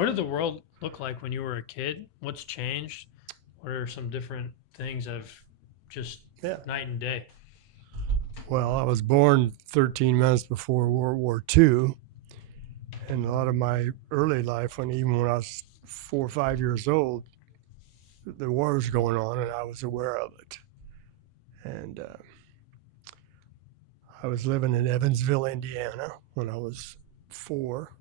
What did the world look like when you were a kid? What's changed? What are some different things that have just Yeah. night and day? Well, I was born 13 months before World War II, and a lot of my early life, even when I was 4 or 5 years old, the war was going on, and I was aware of it. And I was living in Evansville, Indiana, when I was 4,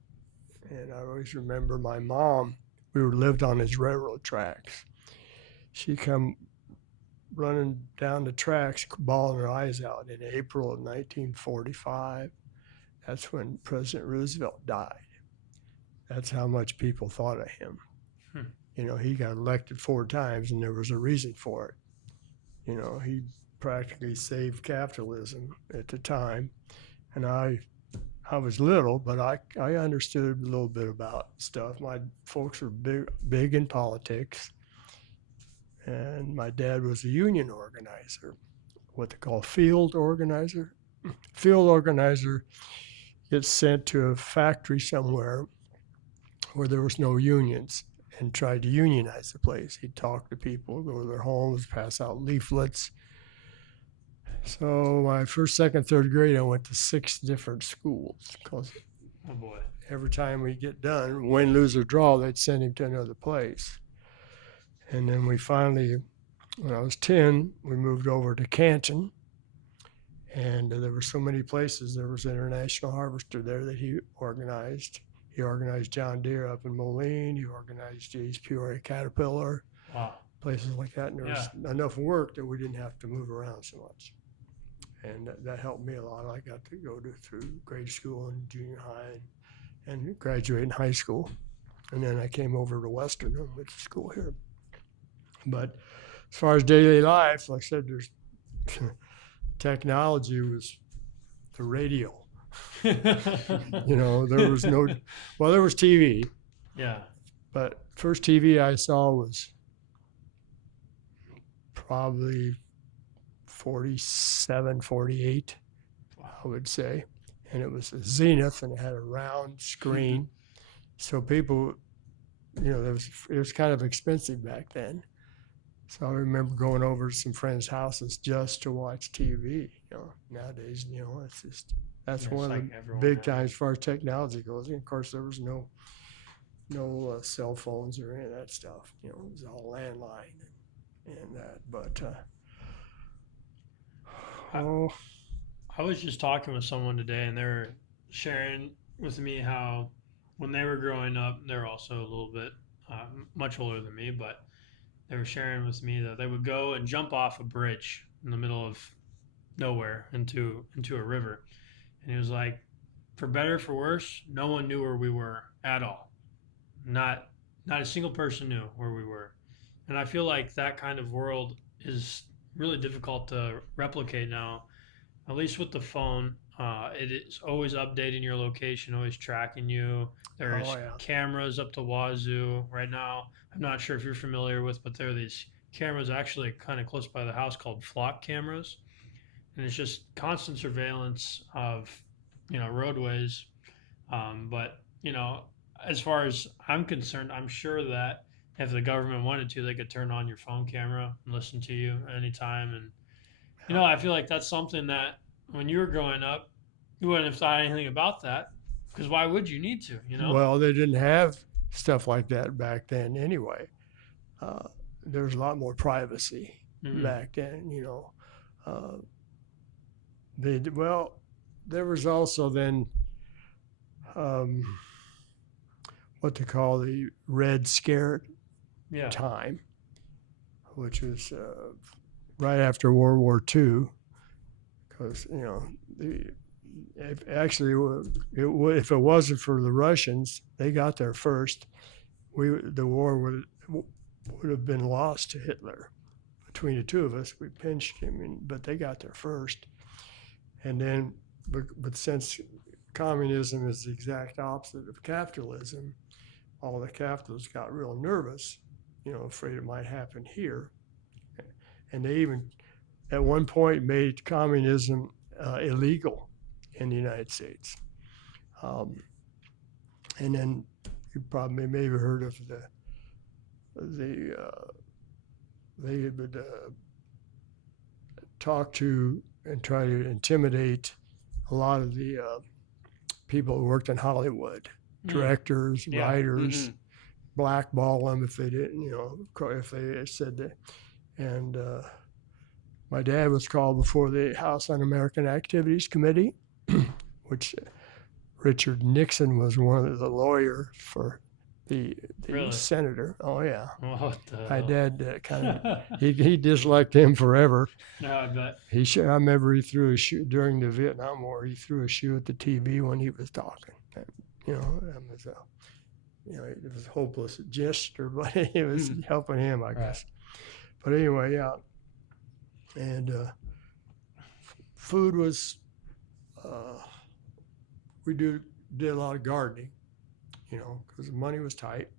and I always remember my mom. We lived on these railroad tracks. She come running down the tracks, bawling her eyes out in April of 1945. That's when President Roosevelt died. That's how much people thought of him. Hmm. He got elected 4 times, and there was a reason for it. He practically saved capitalism at the time, and I was little, but I understood a little bit about stuff. My folks were big in politics, and my dad was a union organizer, what they call field organizer. Field organizer gets sent to a factory somewhere where there was no unions and tried to unionize the place. He'd talk to people, go to their homes, pass out leaflets. So my first, second, third grade, I went to 6 different schools because Oh boy. every time we get done, win, lose, or draw, they'd send him to another place. And then we finally, when I was 10, we moved over to Canton. And there were so many places. There was International Harvester there that he organized. He organized John Deere up in Moline. He organized East Peoria Caterpillar, Wow. places like that. And there was enough work that we didn't have to move around so much. And that helped me a lot. I got to go through grade school and junior high and graduate in high school. And then I came over to Western and went to school here. But as far as daily life, like I said, there's technology was the radio. There was there was TV, Yeah. but first TV I saw was probably 47, 48, I would say. And it was a Zenith, and it had a round screen. So people, it was kind of expensive back then. So I remember going over to some friends' houses just to watch TV. Nowadays, that's one of the big times as far as technology goes. And of course, there was no cell phones or any of that stuff. It was all landline and that. But I was just talking with someone today, and they were sharing with me how when they were growing up, they're also a little bit much older than me, but they were sharing with me that they would go and jump off a bridge in the middle of nowhere into a river. And he was like, for better or for worse, no one knew where we were at all. Not a single person knew where we were. And I feel like that kind of world is really difficult to replicate now, at least with the phone. It is always updating your location, always tracking you. There's cameras up the wazoo right now. I'm not sure if you're familiar with, but there are these cameras actually kind of close by the house called flock cameras. And it's just constant surveillance of, roadways. But, as far as I'm concerned, I'm sure that if the government wanted to, they could turn on your phone camera and listen to you anytime. And, I feel like that's something that when you were growing up, you wouldn't have thought anything about that because why would you need to, Well, they didn't have stuff like that back then anyway. There was a lot more privacy back then, there was also then what they call the Red Scare time, which was right after World War II, because if it wasn't for the Russians, they got there first. The war would have been lost to Hitler. Between the two of us, we pinched him, but they got there first. And then, but since communism is the exact opposite of capitalism, all the capitalists got real nervous, afraid it might happen here. And they even, at one point, made communism illegal in the United States. And then you probably maybe heard of they would talk to and try to intimidate a lot of the people who worked in Hollywood, directors, writers, blackball them if they didn't, if they said that. And my dad was called before the House Un-American Activities Committee, which Richard Nixon was one of the lawyer for the Really? senator. Oh yeah. What the My hell? dad kind of he disliked him forever. No, I bet. I remember he threw a shoe during the Vietnam War. He threw a shoe at the TV when he was talking. That was it was a hopeless gesture, but it was helping him, I guess. But anyway, yeah. And food was, we did a lot of gardening, because the money was tight.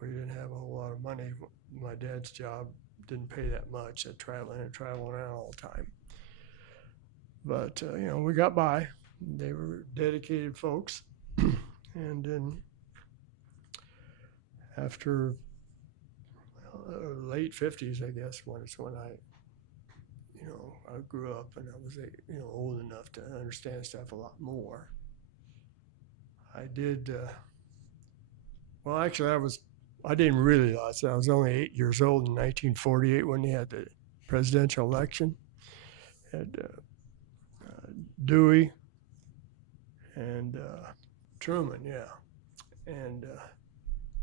We didn't have a whole lot of money. My dad's job didn't pay that much at traveling around all the time. But, we got by. They were dedicated folks. And then after late 50s, I guess, when I grew up and I was, old enough to understand stuff a lot more. I did, I didn't realize I was only 8 years old in 1948 when they had the presidential election. Had Dewey and Truman, yeah. And a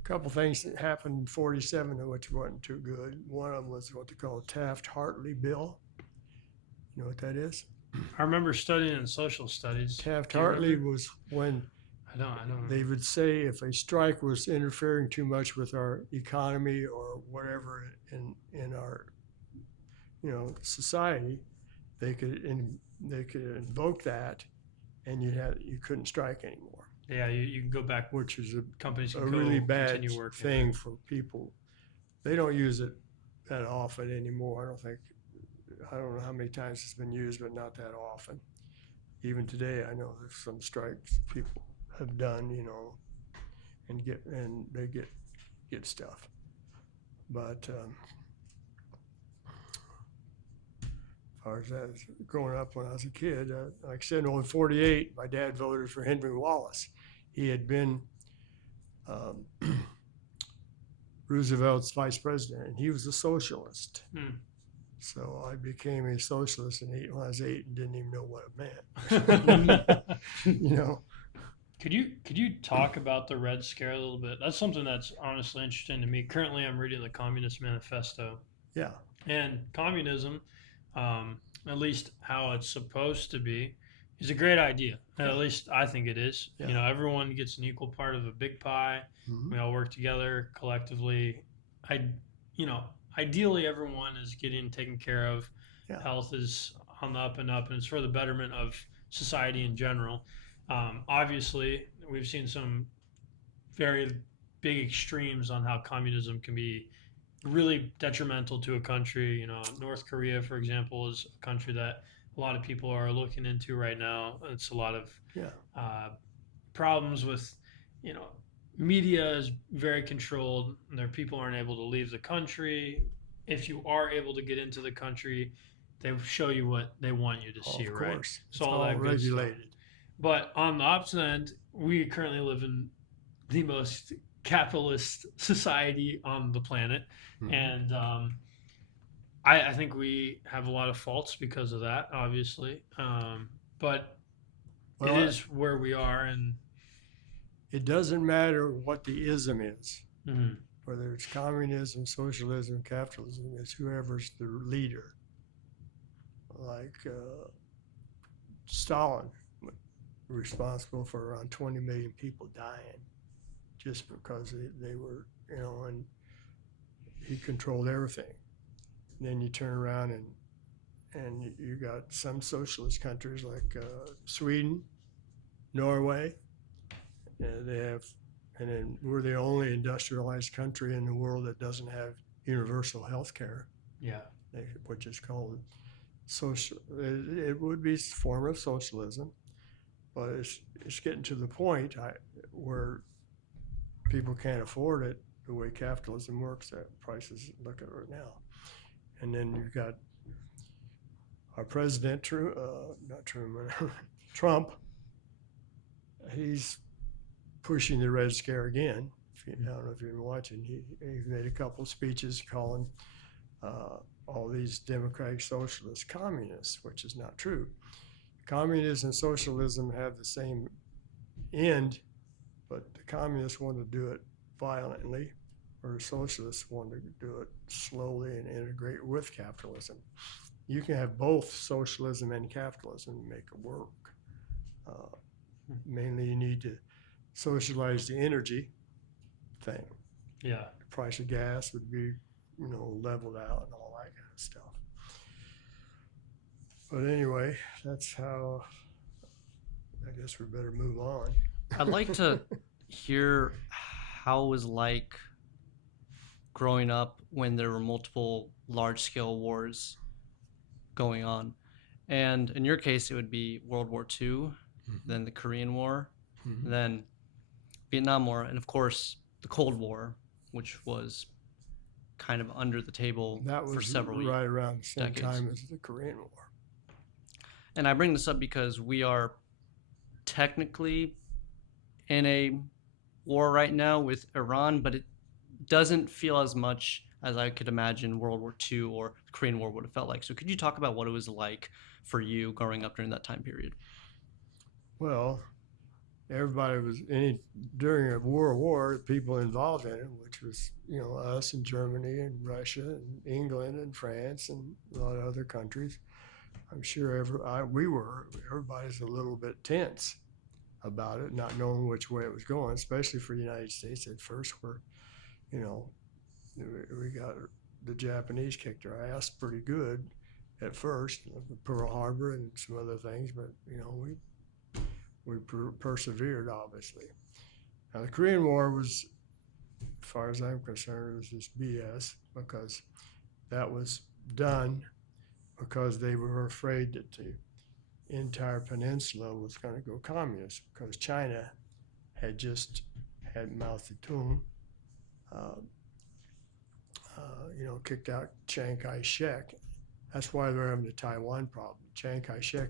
couple things that happened in 47 which wasn't too good. One of them was what they call Taft-Hartley bill. You know what that is? I remember studying in social studies. Taft-Hartley was when I don't. they would say if a strike was interfering too much with our economy or whatever in our, society, they could invoke that, and you couldn't strike anymore. Yeah, you can go back, which is companies a can really go bad continue working. thing for people. They don't use it that often anymore. I don't know how many times it's been used, but not that often. Even today, I know there's some strikes people have done, and they get stuff. But as far as that, growing up when I was a kid, like I said, in 48, my dad voted for Henry Wallace. He had been Roosevelt's vice president, and he was a socialist. So I became a socialist when I was 8 and didn't even know what it meant. Could you talk about the Red Scare a little bit? That's something that's honestly interesting to me. Currently, I'm reading the Communist Manifesto. Yeah. And communism, at least how it's supposed to be, is a great idea. At least I think it is. Yeah. Everyone gets an equal part of a big pie. Mm-hmm. We all work together collectively. Ideally, everyone is getting taken care of. Yeah. Health is on the up and up, and it's for the betterment of society in general. Obviously, we've seen some very big extremes on how communism can be really detrimental to a country. North Korea, for example, is a country that a lot of people are looking into right now. It's a lot of problems with, media is very controlled. People aren't able to leave the country. If you are able to get into the country, they show you what they want you to see, of right? Course. So it's all that good regulated. stuff. But on the opposite end, we currently live in the most capitalist society on the planet. Mm-hmm. And I think we have a lot of faults because of that, obviously. But it is where we are. And it doesn't matter what the ism is, mm-hmm. whether it's communism, socialism, capitalism, it's whoever's the leader. Like Stalin, responsible for around 20 million people dying just because they were, and he controlled everything. And then you turn around and you got some socialist countries like Sweden, Norway, and then we're the only industrialized country in the world that doesn't have universal health care. Yeah. Which is called social. It would be a form of socialism. But it's getting to the point where people can't afford it the way capitalism works at prices. Look at it right now. And then you've got our president, not Truman, Trump. He's pushing the Red Scare again. I don't know if you've been watching. He made a couple of speeches calling all these democratic socialists communists, which is not true. Communism and socialism have the same end, but the communists want to do it violently, or the socialists want to do it slowly and integrate with capitalism. You can have both socialism and capitalism and make it work. Mainly you need to socialize the energy thing. Yeah. The price of gas would be, leveled out and all that kind of stuff. But anyway, that's how, I guess we better move on. I'd like to hear how it was like growing up when there were multiple large-scale wars going on. And in your case, it would be World War II, then the Korean War, then Vietnam War, and of course, the Cold War, which was kind of under the table for several years. That was right around the same decades. time as the Korean War. And I bring this up because we are technically in a war right now with Iran, but it doesn't feel as much as I could imagine World War II or the Korean War would have felt like. So could you talk about what it was like for you growing up during that time period? Well, everybody was during a war, people involved in it, which was, us and Germany and Russia and England and France and a lot of other countries. I'm sure everybody's a little bit tense about it, not knowing which way it was going, especially for the United States at first, where, we got the Japanese kicked our ass pretty good at first, Pearl Harbor and some other things, but, we persevered, obviously. Now, the Korean War was, as far as I'm concerned, it was just BS, because that was done because they were afraid that the entire peninsula was going to go communist, because China had just had Mao Zedong, kicked out Chiang Kai-shek. That's why they're having the Taiwan problem. Chiang Kai-shek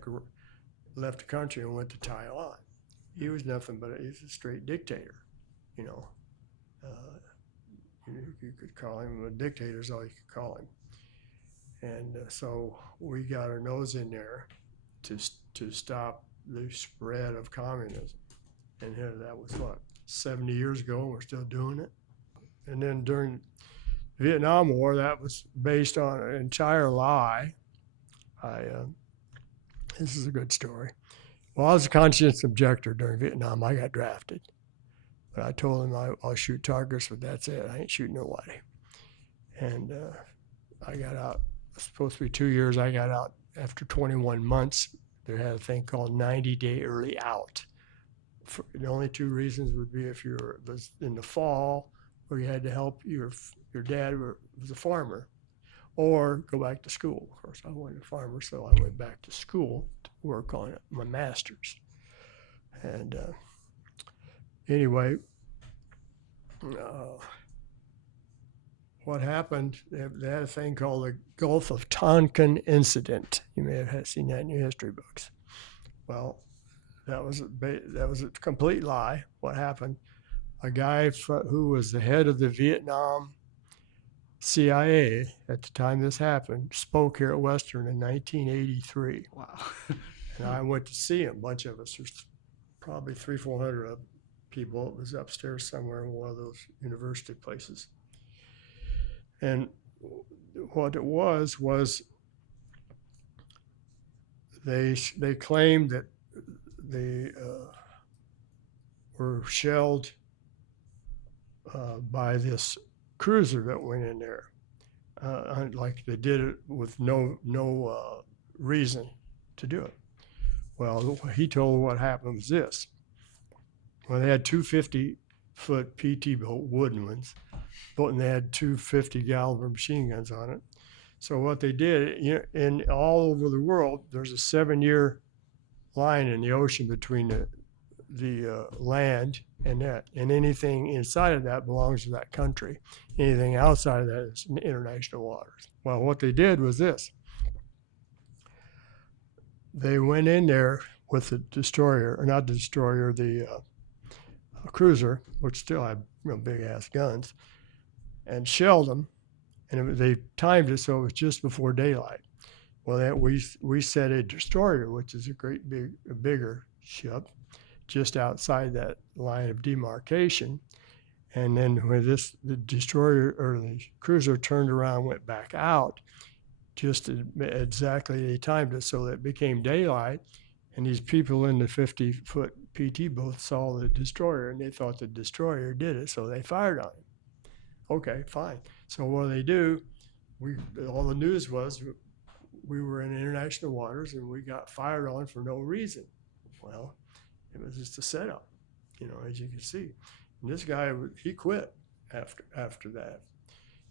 left the country and went to Taiwan. He was nothing but he's a straight dictator, You could call him a dictator is all you could call him. And so we got our nose in there to stop the spread of communism. And that was 70 years ago, and we're still doing it. And then during the Vietnam War, that was based on an entire lie. This is a good story. Well, I was a conscientious objector during Vietnam. I got drafted. But I told him I'll shoot targets, but that's it. I ain't shooting nobody. And I got out. It was supposed to be 2 years. I got out after 21 months. They had a thing called 90-day early out. The only two reasons would be if was in the fall, where you had to help your dad was a farmer, or go back to school. Of course, I wasn't a farmer, so I went back to school to work on my master's. And anyway, what happened, they had a thing called the Gulf of Tonkin incident. You may have seen that in your history books. Well, that was a complete lie. What happened, a guy who was the head of the Vietnam CIA at the time this happened spoke here at Western in 1983. Wow. And I went to see him. A bunch of us, there's probably 300-400 people. It was upstairs somewhere in one of those university places. And what it was they claimed that they were shelled by this cruiser that went in there, like they did it with no reason to do it. Well, he told what happened was this. Well, they had two 50-foot PT boat, wooden ones, and they had two 50-caliber machine guns on it. So what they did, all over the world, there's a 7-year line in the ocean between the the land and that, and anything inside of that belongs to that country. Anything outside of that is international waters. Well, what they did was this. They went in there with the destroyer, or not the destroyer, the cruiser, which still had big ass guns, and shelled them. And they timed it so it was just before daylight. Well, we set a destroyer, which is a bigger ship, just outside that line of demarcation. And then when the destroyer or the cruiser turned around, went back out, just exactly they timed it so that it became daylight. And these people in the 50-foot PT boat saw the destroyer, and they thought the destroyer did it, so they fired on him. Okay, fine. So what do they do? All the news was we were in international waters and we got fired on for no reason. Well, it was just a setup, as you can see. And this guy, he quit after that.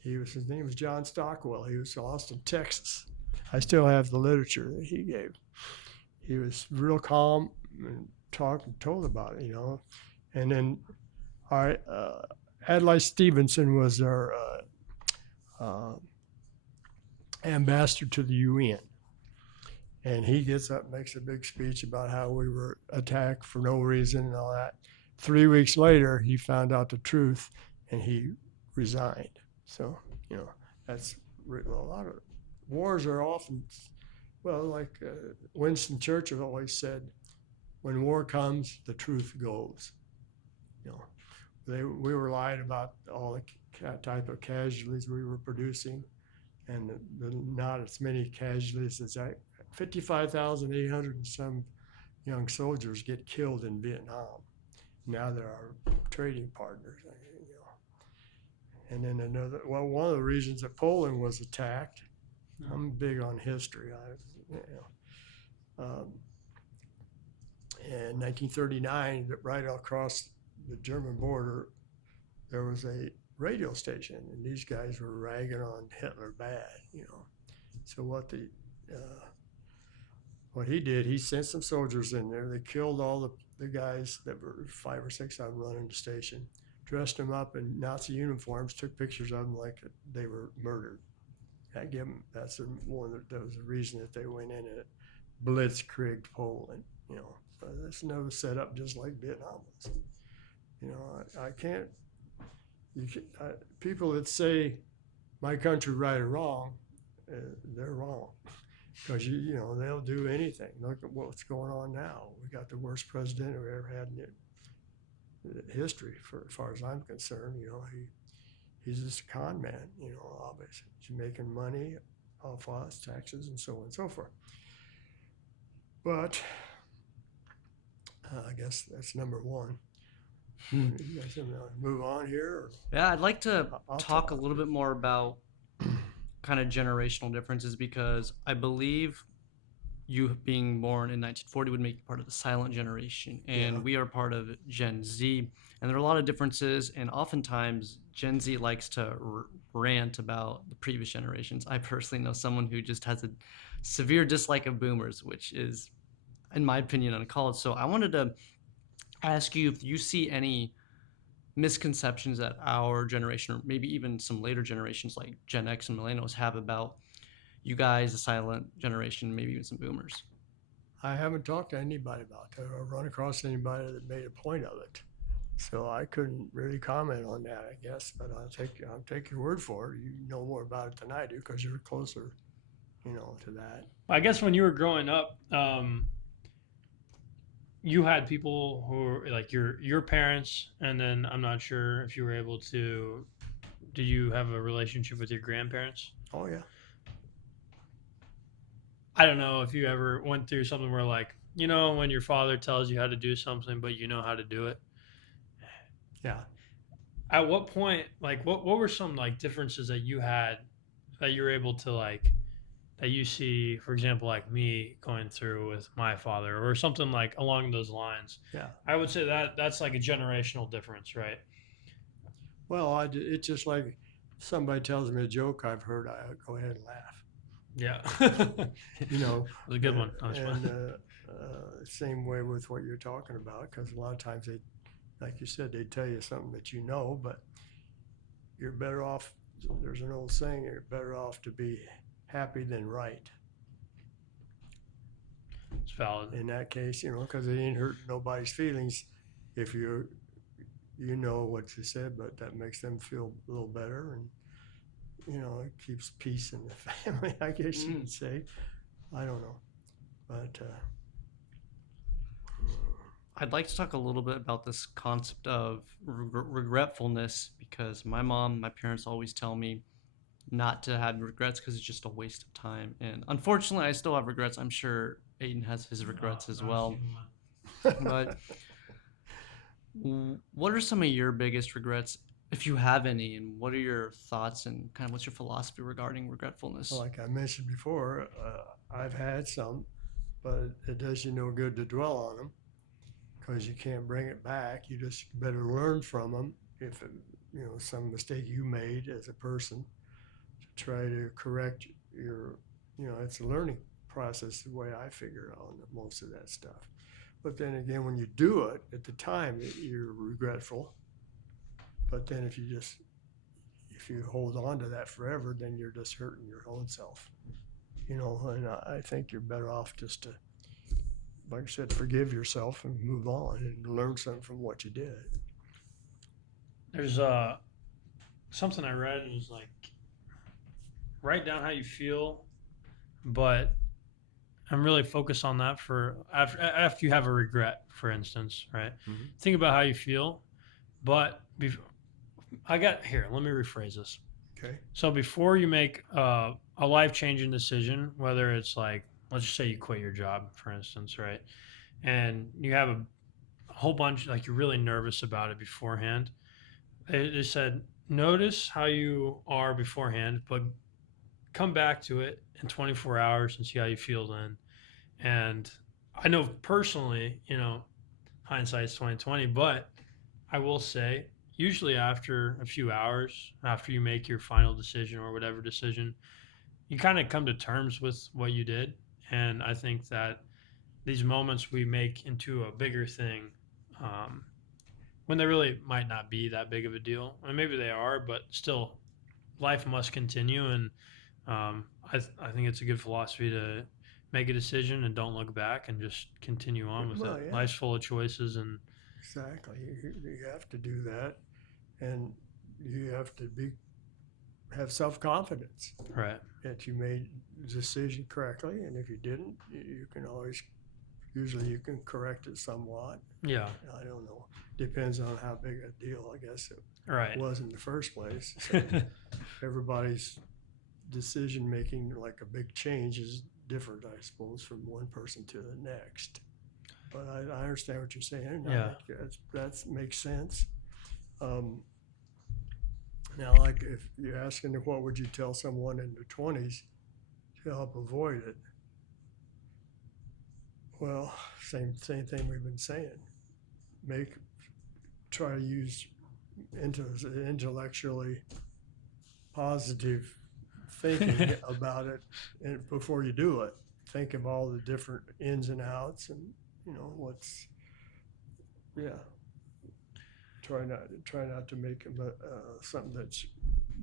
His name was John Stockwell. He was from Austin, Texas. I still have the literature that he gave. He was real calm and told about it, And then Adlai Stevenson was our ambassador to the UN. And he gets up and makes a big speech about how we were attacked for no reason and all that. 3 weeks later, he found out the truth and he resigned. So, that's a lot of wars are often, like Winston Churchill always said, when war comes, the truth goes. We were lying about all the type of casualties we were producing, and not as many casualties as 55,800 and some young soldiers get killed in Vietnam. Now they're our trading partners. And then one of the reasons that Poland was attacked, I'm big on history. In 1939, right across the German border, there was a radio station, and these guys were ragging on Hitler bad, So what he did, he sent some soldiers in there. They killed all the guys that were 5 or 6 of them running the station, dressed them up in Nazi uniforms, took pictures of them like they were murdered. That was the reason that they went in and blitzkrieged Poland, But that's no setup just like Vietnam was. I can't. People that say my country right or wrong, they're wrong, because they'll do anything. Look at what's going on now. We got the worst president we ever had in history, as far as I'm concerned. He's just a con man. Obviously he's making money off us, taxes, and so on and so forth. But I guess that's number one. You guys want to move on here? Or? Yeah, I'd like to talk a little bit more about kind of generational differences, because I believe you being born in 1940 would make you part of the silent generation, and we are part of Gen Z. And there are a lot of differences, and oftentimes Gen Z likes to rant about the previous generations. I personally know someone who just has a severe dislike of boomers, which is, in my opinion, uncalled. So I wanted to ask you if you see any misconceptions that our generation, or maybe even some later generations like Gen X and Millennials, have about you guys, the silent generation, maybe even some boomers. I haven't talked to anybody about that or run across anybody that made a point of it. So I couldn't really comment on that, I guess, but I'll take your word for it. You know more about it than I do because you're closer, to that. I guess when you were growing up, you had people who were like your parents, and then I'm not sure if you were able to. Did you have a relationship with your grandparents? Oh yeah. I don't know if you ever went through something where, like, when your father tells you how to do something, but you know how to do it. Yeah. At what point, like, what were some like differences that you had that you were able to that you see, for example, like me going through with my father or something like along those lines? Yeah. I would say that's like a generational difference, right? Well, it's just like somebody tells me a joke I've heard, I go ahead and laugh. Yeah. You know, It was a good one. That was and fun. same way with what you're talking about, because a lot of times they, like you said, they tell you something that you know, but you're better off. There's an old saying: you're better off to be happy than right. It's valid. In that case, you know, because it ain't hurting nobody's feelings if you know what you said, but that makes them feel a little better, and you know, it keeps peace in the family, I guess you could say. I don't know, but I'd like to talk a little bit about this concept of regretfulness, because my parents always tell me not to have regrets because it's just a waste of time. And unfortunately, I still have regrets. I'm sure Aiden has his regrets as well. But what are some of your biggest regrets, if you have any, and what are your thoughts and kind of what's your philosophy regarding regretfulness? like I mentioned before, I've had some, but it does you no good to dwell on them because you can't bring it back. You just better learn from them. If it, you know, some mistake you made as a person, to try to correct your, you know, it's a learning process, the way I figure on most of that stuff. But then again, when you do it at the time, you're regretful. But then if you hold on to that forever, then you're just hurting your own self, you know. And I think you're better off just to, like I said, forgive yourself and move on and learn something from what you did. There's something I read. It was like, write down how you feel, but I'm really focused on that for after you have a regret, for instance, right? Mm-hmm. Think about how you feel, but let me rephrase this. Okay. So before you make a life-changing decision, whether it's like, let's just say you quit your job, for instance, right? And you have a whole bunch, like you're really nervous about it beforehand. It said, notice how you are beforehand, but come back to it in 24 hours and see how you feel then. And I know personally, you know, hindsight's 2020, but I will say, usually after a few hours, after you make your final decision or whatever decision, you kind of come to terms with what you did. And I think that these moments we make into a bigger thing, when they really might not be that big of a deal. And maybe they are, but still, life must continue. And I think it's a good philosophy to make a decision and don't look back and just continue on with it. Yeah. Life's full of choices, and Exactly. You have to do that, and you have to have self-confidence right. that you made the decision correctly, and if you didn't, you can always, usually you can correct it somewhat. Yeah. I don't know. Depends on how big a deal, I guess, it Right. was in the first place. So everybody's decision making, like a big change, is different, I suppose, from one person to the next. But I understand what you're saying. Yeah. That makes sense. Now, like if you're asking what would you tell someone in their 20s to help avoid it? Well, same thing we've been saying. Try to use intellectually positive thinking about it, and before you do it, think of all the different ins and outs, and you know try not to make something that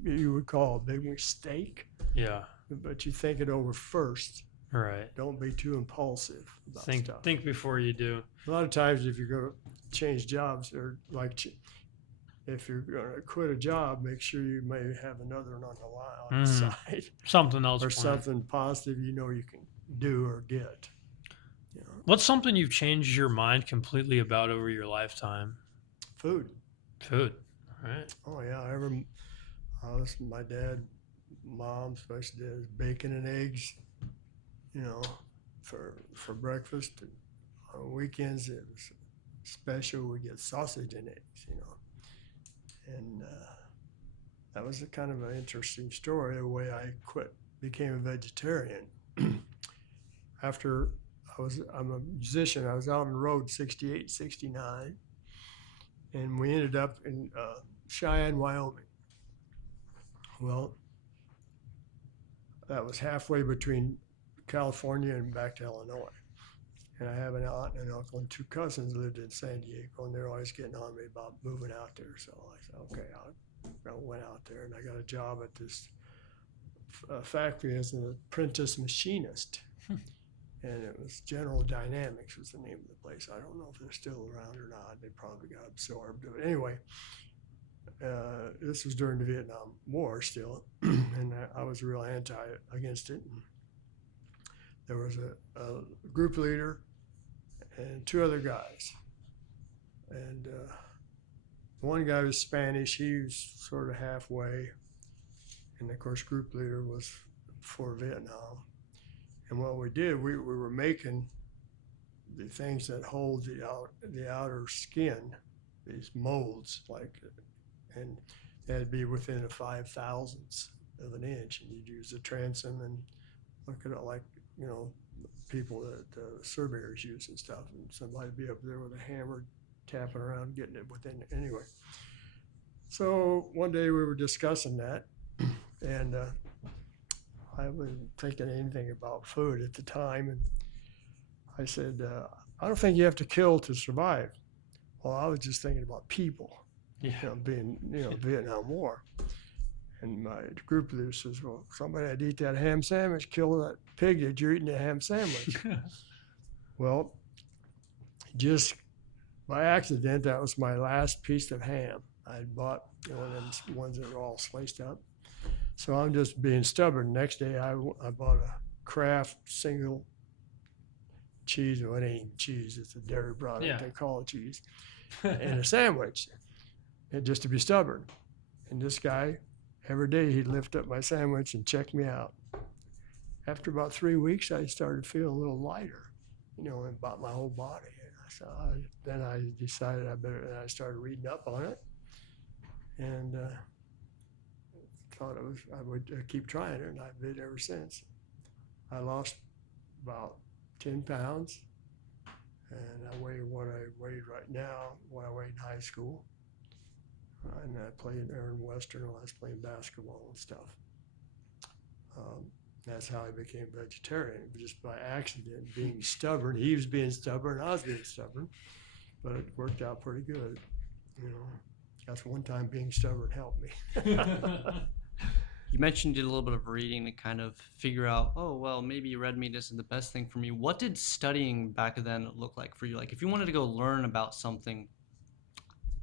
you would call a big mistake. Yeah. But you think it over first. Right. Don't be too impulsive about stuff. Think before you do. A lot of times, if you're going to change jobs, or like if you're going to quit a job, make sure you may have another one on the side. Something else. Or something positive you know you can do or get. You know. What's something you've changed your mind completely about over your lifetime? Food. Food. All right. Oh yeah, my dad, mom especially did bacon and eggs, you know, for breakfast. And on weekends it was special. We get sausage and eggs, you know, and that was a kind of an interesting story. The way I became a vegetarian after I'm a musician. I was out on the road 68, 69, and we ended up in Cheyenne, Wyoming. Well, that was halfway between California and back to Illinois. And I have an aunt and an uncle and 2 cousins lived in San Diego, and they're always getting on me about moving out there. So I said, okay, I went out there, and I got a job at this factory as an apprentice machinist. And it was General Dynamics was the name of the place. I don't know if they're still around or not. They probably got absorbed. But anyway, this was during the Vietnam War still, and I was real against it. And there was a group leader and 2 other guys. And one guy was Spanish. He was sort of halfway. And of course, group leader was for Vietnam. And what we did, we were making the things that hold the outer skin, these molds, and that'd be within a 5/1000th of an inch. And you'd use a transom and look at it like, people that surveyors use and stuff. And somebody'd be up there with a hammer tapping around, getting it within. Anyway, so one day we were discussing that, and I wasn't thinking anything about food at the time. And I said, I don't think you have to kill to survive. Well, I was just thinking about people, being, Vietnam War. And my group leader says, well, somebody had to eat that ham sandwich, kill that pig that you're eating a ham sandwich. Well, just by accident, that was my last piece of ham. I bought them ones that are all sliced up. So I'm just being stubborn. Next day, I bought a Kraft single cheese. Well, it ain't cheese. It's a dairy product. Yeah. They call it cheese. And a sandwich, and just to be stubborn. And this guy, every day, he'd lift up my sandwich and check me out. After about 3 weeks, I started feeling a little lighter, about my whole body. And then I decided and I started reading up on it. And thought I would keep trying it, and I've been ever since. I lost about 10 pounds, and I weigh what I weighed right now, what I weighed in high school. And I played there in Western when I was playing basketball and stuff. That's how I became vegetarian, just by accident, being stubborn. He was being stubborn, I was being stubborn, but it worked out pretty good. That's one time being stubborn helped me. You mentioned you did a little bit of reading to kind of figure out, oh, well, maybe red meat isn't the best thing for me. What did studying back then look like for you? Like, if you wanted to go learn about something,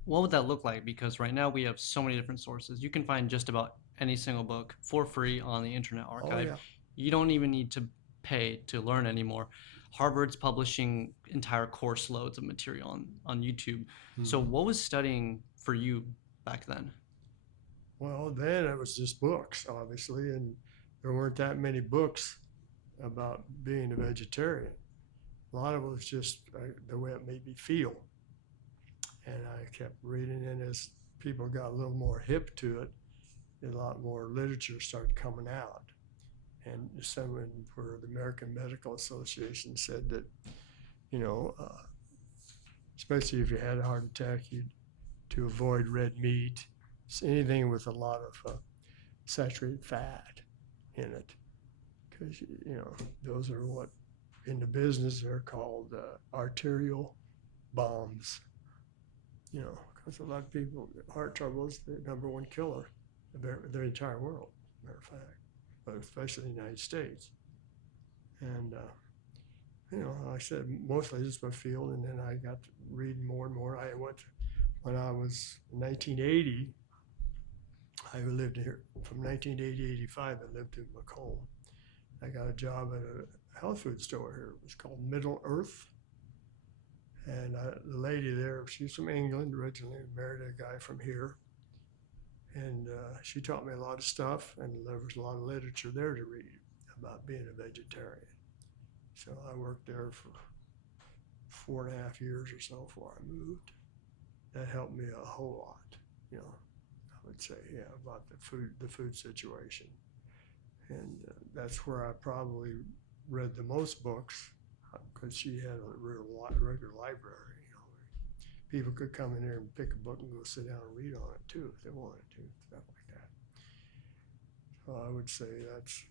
what would that look like? Because right now we have so many different sources. You can find just about any single book for free on the Internet Archive. Oh, yeah. You don't even need to pay to learn anymore. Harvard's publishing entire course loads of material on YouTube. Mm-hmm. So what was studying for you back then? Well, then it was just books, obviously, and there weren't that many books about being a vegetarian. A lot of it was just the way it made me feel. And I kept reading, and as people got a little more hip to it, a lot more literature started coming out. And someone for the American Medical Association said that, especially if you had a heart attack, to avoid red meat, anything with a lot of saturated fat in it, because those are what in the business they're called arterial bombs. Because a lot of people, heart trouble is the #1 killer of their entire world, matter of fact, but especially in the United States. And like I said, mostly just my field, and then I got to read more and more. When I was 1980, I lived here from 1980 to 85. I lived in Macomb. I got a job at a health food store here. It was called Middle Earth. And the lady there, she's from England originally, married a guy from here. And she taught me a lot of stuff, and there was a lot of literature there to read about being a vegetarian. So I worked there for 4.5 years or so before I moved. That helped me a whole lot, I would say, about the food situation. And that's where I probably read the most books, because she had a regular library. People could come in there and pick a book and go sit down and read on it too if they wanted to, stuff like that. So I would say that's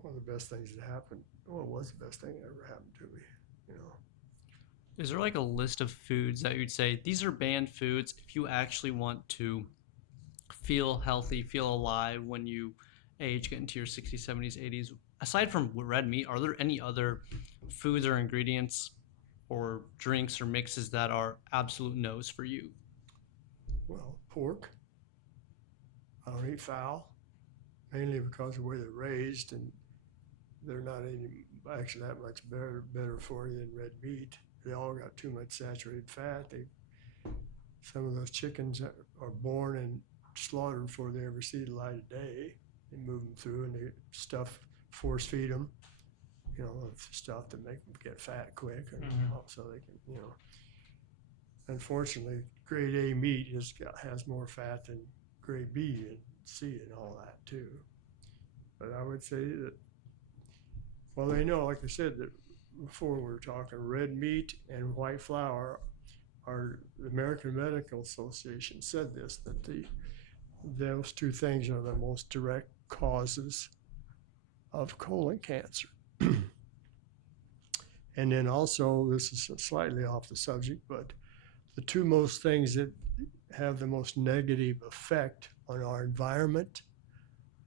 one of the best things that happened. Well, it was the best thing that ever happened to me, you know. Is there like a list of foods that you'd say these are banned foods if you actually want to feel healthy, feel alive when you age, get into your 60s, 70s, 80s? Aside from red meat, are there any other foods or ingredients or drinks or mixes that are absolute no's for you? Well, pork. I don't eat fowl, mainly because of the way they're raised, and they're not any actually that much better for you than red meat. They all got too much saturated fat. Some of those chickens are born and slaughtered before they ever see the light of day. They move them through and they force feed them, you know, stuff to make them get fat quick, and so they can, you know. Unfortunately, grade A meat has more fat than grade B and C and all that too. But I would say that, well, they know, like I said, that before we were talking, red meat and white flour are, the American Medical Association said this, that those two things are the most direct causes of colon cancer. And then also, this is slightly off the subject, but the two most things that have the most negative effect on our environment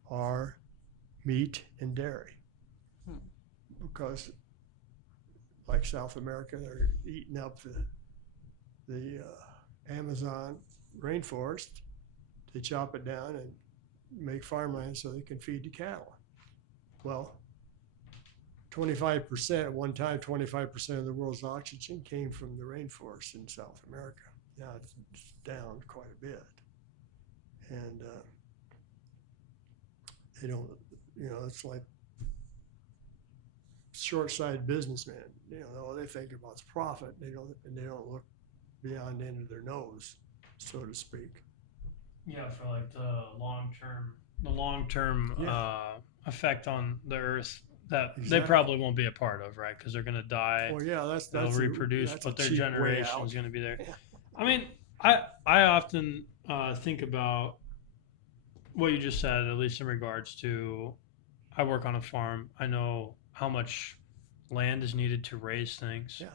are meat and dairy. Because like South America, they're eating up the Amazon rainforest. They chop it down and make farmland so they can feed the cattle. Well, 25% at one time, 25% of the world's oxygen came from the rainforest in South America. Now it's down quite a bit. And they don't, you know, it's like short-sighted businessmen. You know, all they think about is profit. They don't look beyond the end of their nose, so to speak. Yeah, for like the long term effect on the earth that they probably won't be a part of, right? Because they're going to die. Well, yeah, they'll reproduce, but their generation is going to be there. Yeah. I mean, I often think about what you just said, at least in regards to, I work on a farm. I know how much land is needed to raise things. Yeah.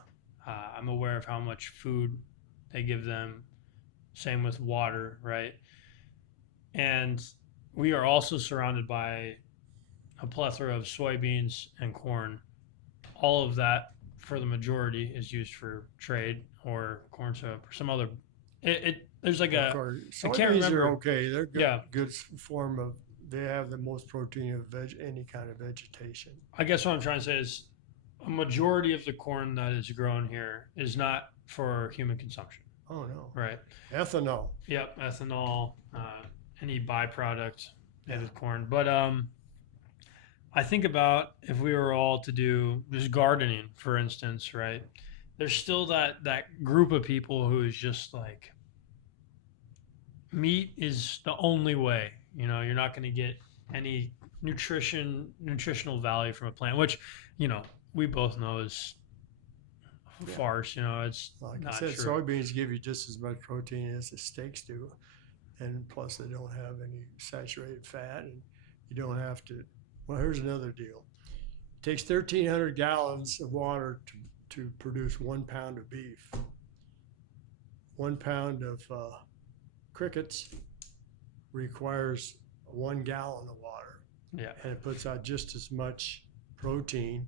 I'm aware of how much food they give them. Same with water, right? And we are also surrounded by a plethora of soybeans and corn. All of that, for the majority, is used for trade or corn syrup or some other. There's like I can't remember. Are okay. They're good. Yeah. Good form of. They have the most protein of any kind of vegetation. I guess what I'm trying to say is, a majority of the corn that is grown here is not for human consumption. Oh no. Right. Ethanol. Yep. Ethanol. Any byproduct made with corn. But I think about if we were all to do just gardening, for instance, right? There's still that group of people who is just like, meat is the only way. You know, you're not going to get any nutritional value from a plant, which, you know, we both know is a farce. You know, it's like not I said, true. soybeans give you just as much protein as the steaks do, and plus they don't have any saturated fat, and you don't have to. Well, here's another deal. It takes 1,300 gallons of water to produce 1 pound of beef. 1 pound of crickets requires 1 gallon of water. Yeah. And it puts out just as much protein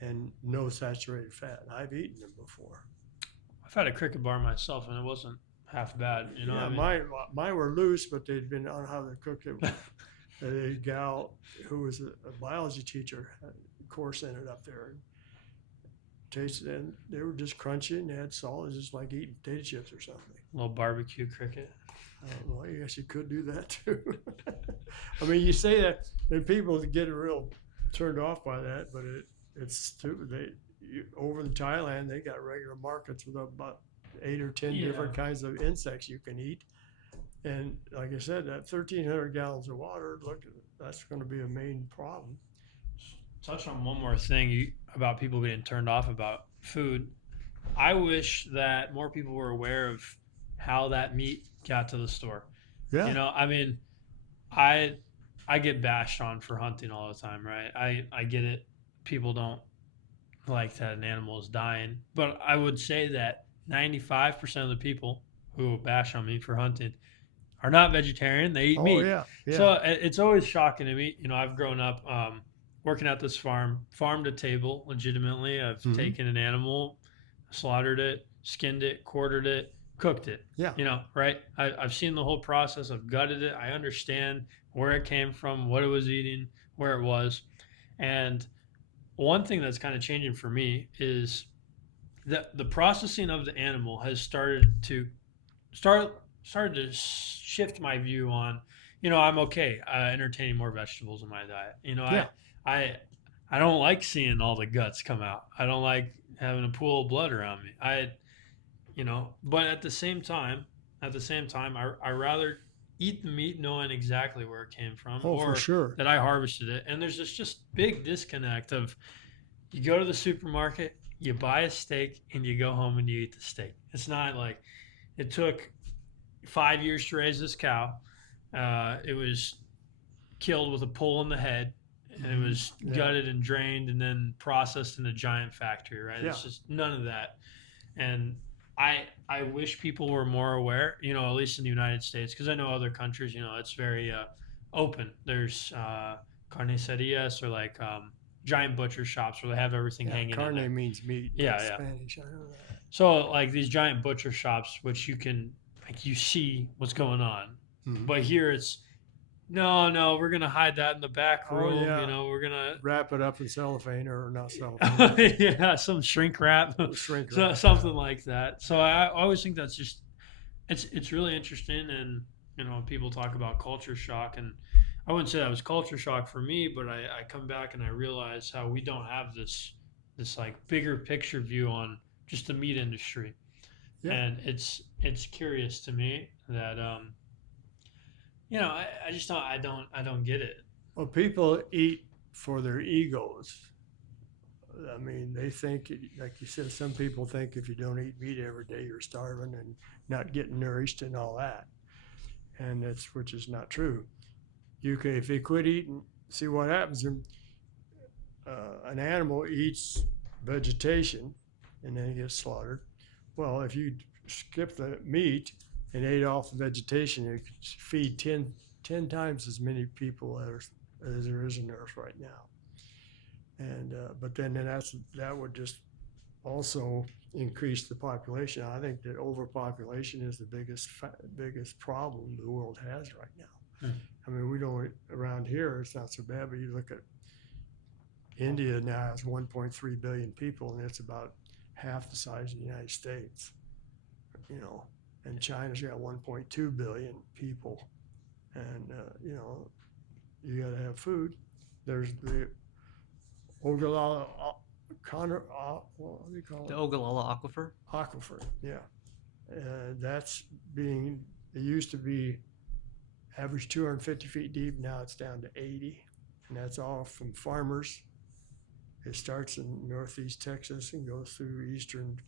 and no saturated fat. And I've eaten them before. I've had a cricket bar myself, and it wasn't half bad. You know, Yeah, what I mean? mine were loose, but they'd been on how they cooked it. A gal who was a biology teacher, of course, ended up there and tasted it, and they were just crunchy and they had salt. It was just like eating potato chips or something. A little barbecue cricket. Well, I guess you could do that too. I mean, you say that, and people get real turned off by that, but it's stupid. Over in Thailand, they got regular markets with about 8 or 10 different kinds of insects you can eat. And like I said, that 1,300 gallons of water, look, that's going to be a main problem. Touch on one more thing about people getting turned off about food. I wish that more people were aware of how that meat got to the store. Yeah. You know, I mean, I I get bashed on for hunting all the time, right? I get it. People don't like that an animal is dying, but I would say that 95% of the people who bash on me for hunting are not vegetarian. They eat Oh meat. yeah, yeah. So it's always shocking to me. You know, I've grown up working at this farm to table legitimately. I've Hmm. taken an animal, slaughtered it, skinned it, quartered it, cooked it. Yeah. You know, right? I've seen the whole process. I've gutted it. I understand where it came from, what it was eating, where it was. And one thing that's kind of changing for me is that the processing of the animal has started to shift my view on, you know, I'm okay entertaining more vegetables in my diet. You know, Yeah. I I don't like seeing all the guts come out. I don't like having a pool of blood around me. You know, but at the same time, I rather eat the meat knowing exactly where it came from, Oh, for or sure. that I harvested it. And there's this just big disconnect of, you go to the supermarket, you buy a steak, and you go home and you eat the steak. It's not like it took 5 years to raise this cow. It was killed with a pole in the head, and it was Yeah. gutted and drained and then processed in a giant factory, right? Yeah. It's just none of that. And I wish people were more aware, you know, at least in the United States, because I know other countries, you know, it's very open. There's carnicerias, or like giant butcher shops where they have everything Yeah, hanging in carne there. means meat Yeah, in yeah. Spanish. I know that. So like these giant butcher shops, which you can, like, you see what's going on, Mhm. but here it's no, we're gonna hide that in the back Oh, room. yeah. You know, we're gonna Wrap it up in cellophane or not cellophane. yeah, some shrink wrap, Shrink so, wrap, something yeah. like that. So I always think that's just, it's really interesting. And you know, people talk about culture shock, and I wouldn't say that was culture shock for me, but I come back and I realize how we don't have this like bigger picture view on just the meat industry. Yeah. And it's curious to me that you know, I just don't get it. Well, people eat for their egos. I mean, they think, like you said, some people think if you don't eat meat every day, you're starving and not getting nourished and all that. And that's, which is not true. You can, if you quit eating, see what happens. An animal eats vegetation and then it gets slaughtered. Well, if you skip the meat and ate off the vegetation, you could feed 10 times as many people as there is on Earth right now. And but then that would just also increase the population. I think that overpopulation is the biggest problem the world has right now. I mean, we don't, around here it's not so bad, but you look at India now has 1.3 billion people, and it's about half the size of the United States. You know, and China's got 1.2 billion people, and you know, you got to have food. There's the Ogallala, what do you call The it? Ogallala Aquifer. Aquifer, yeah. That's being, it used to be average 250 feet deep, now it's down to 80. And that's all from farmers. It starts in northeast Texas and goes through eastern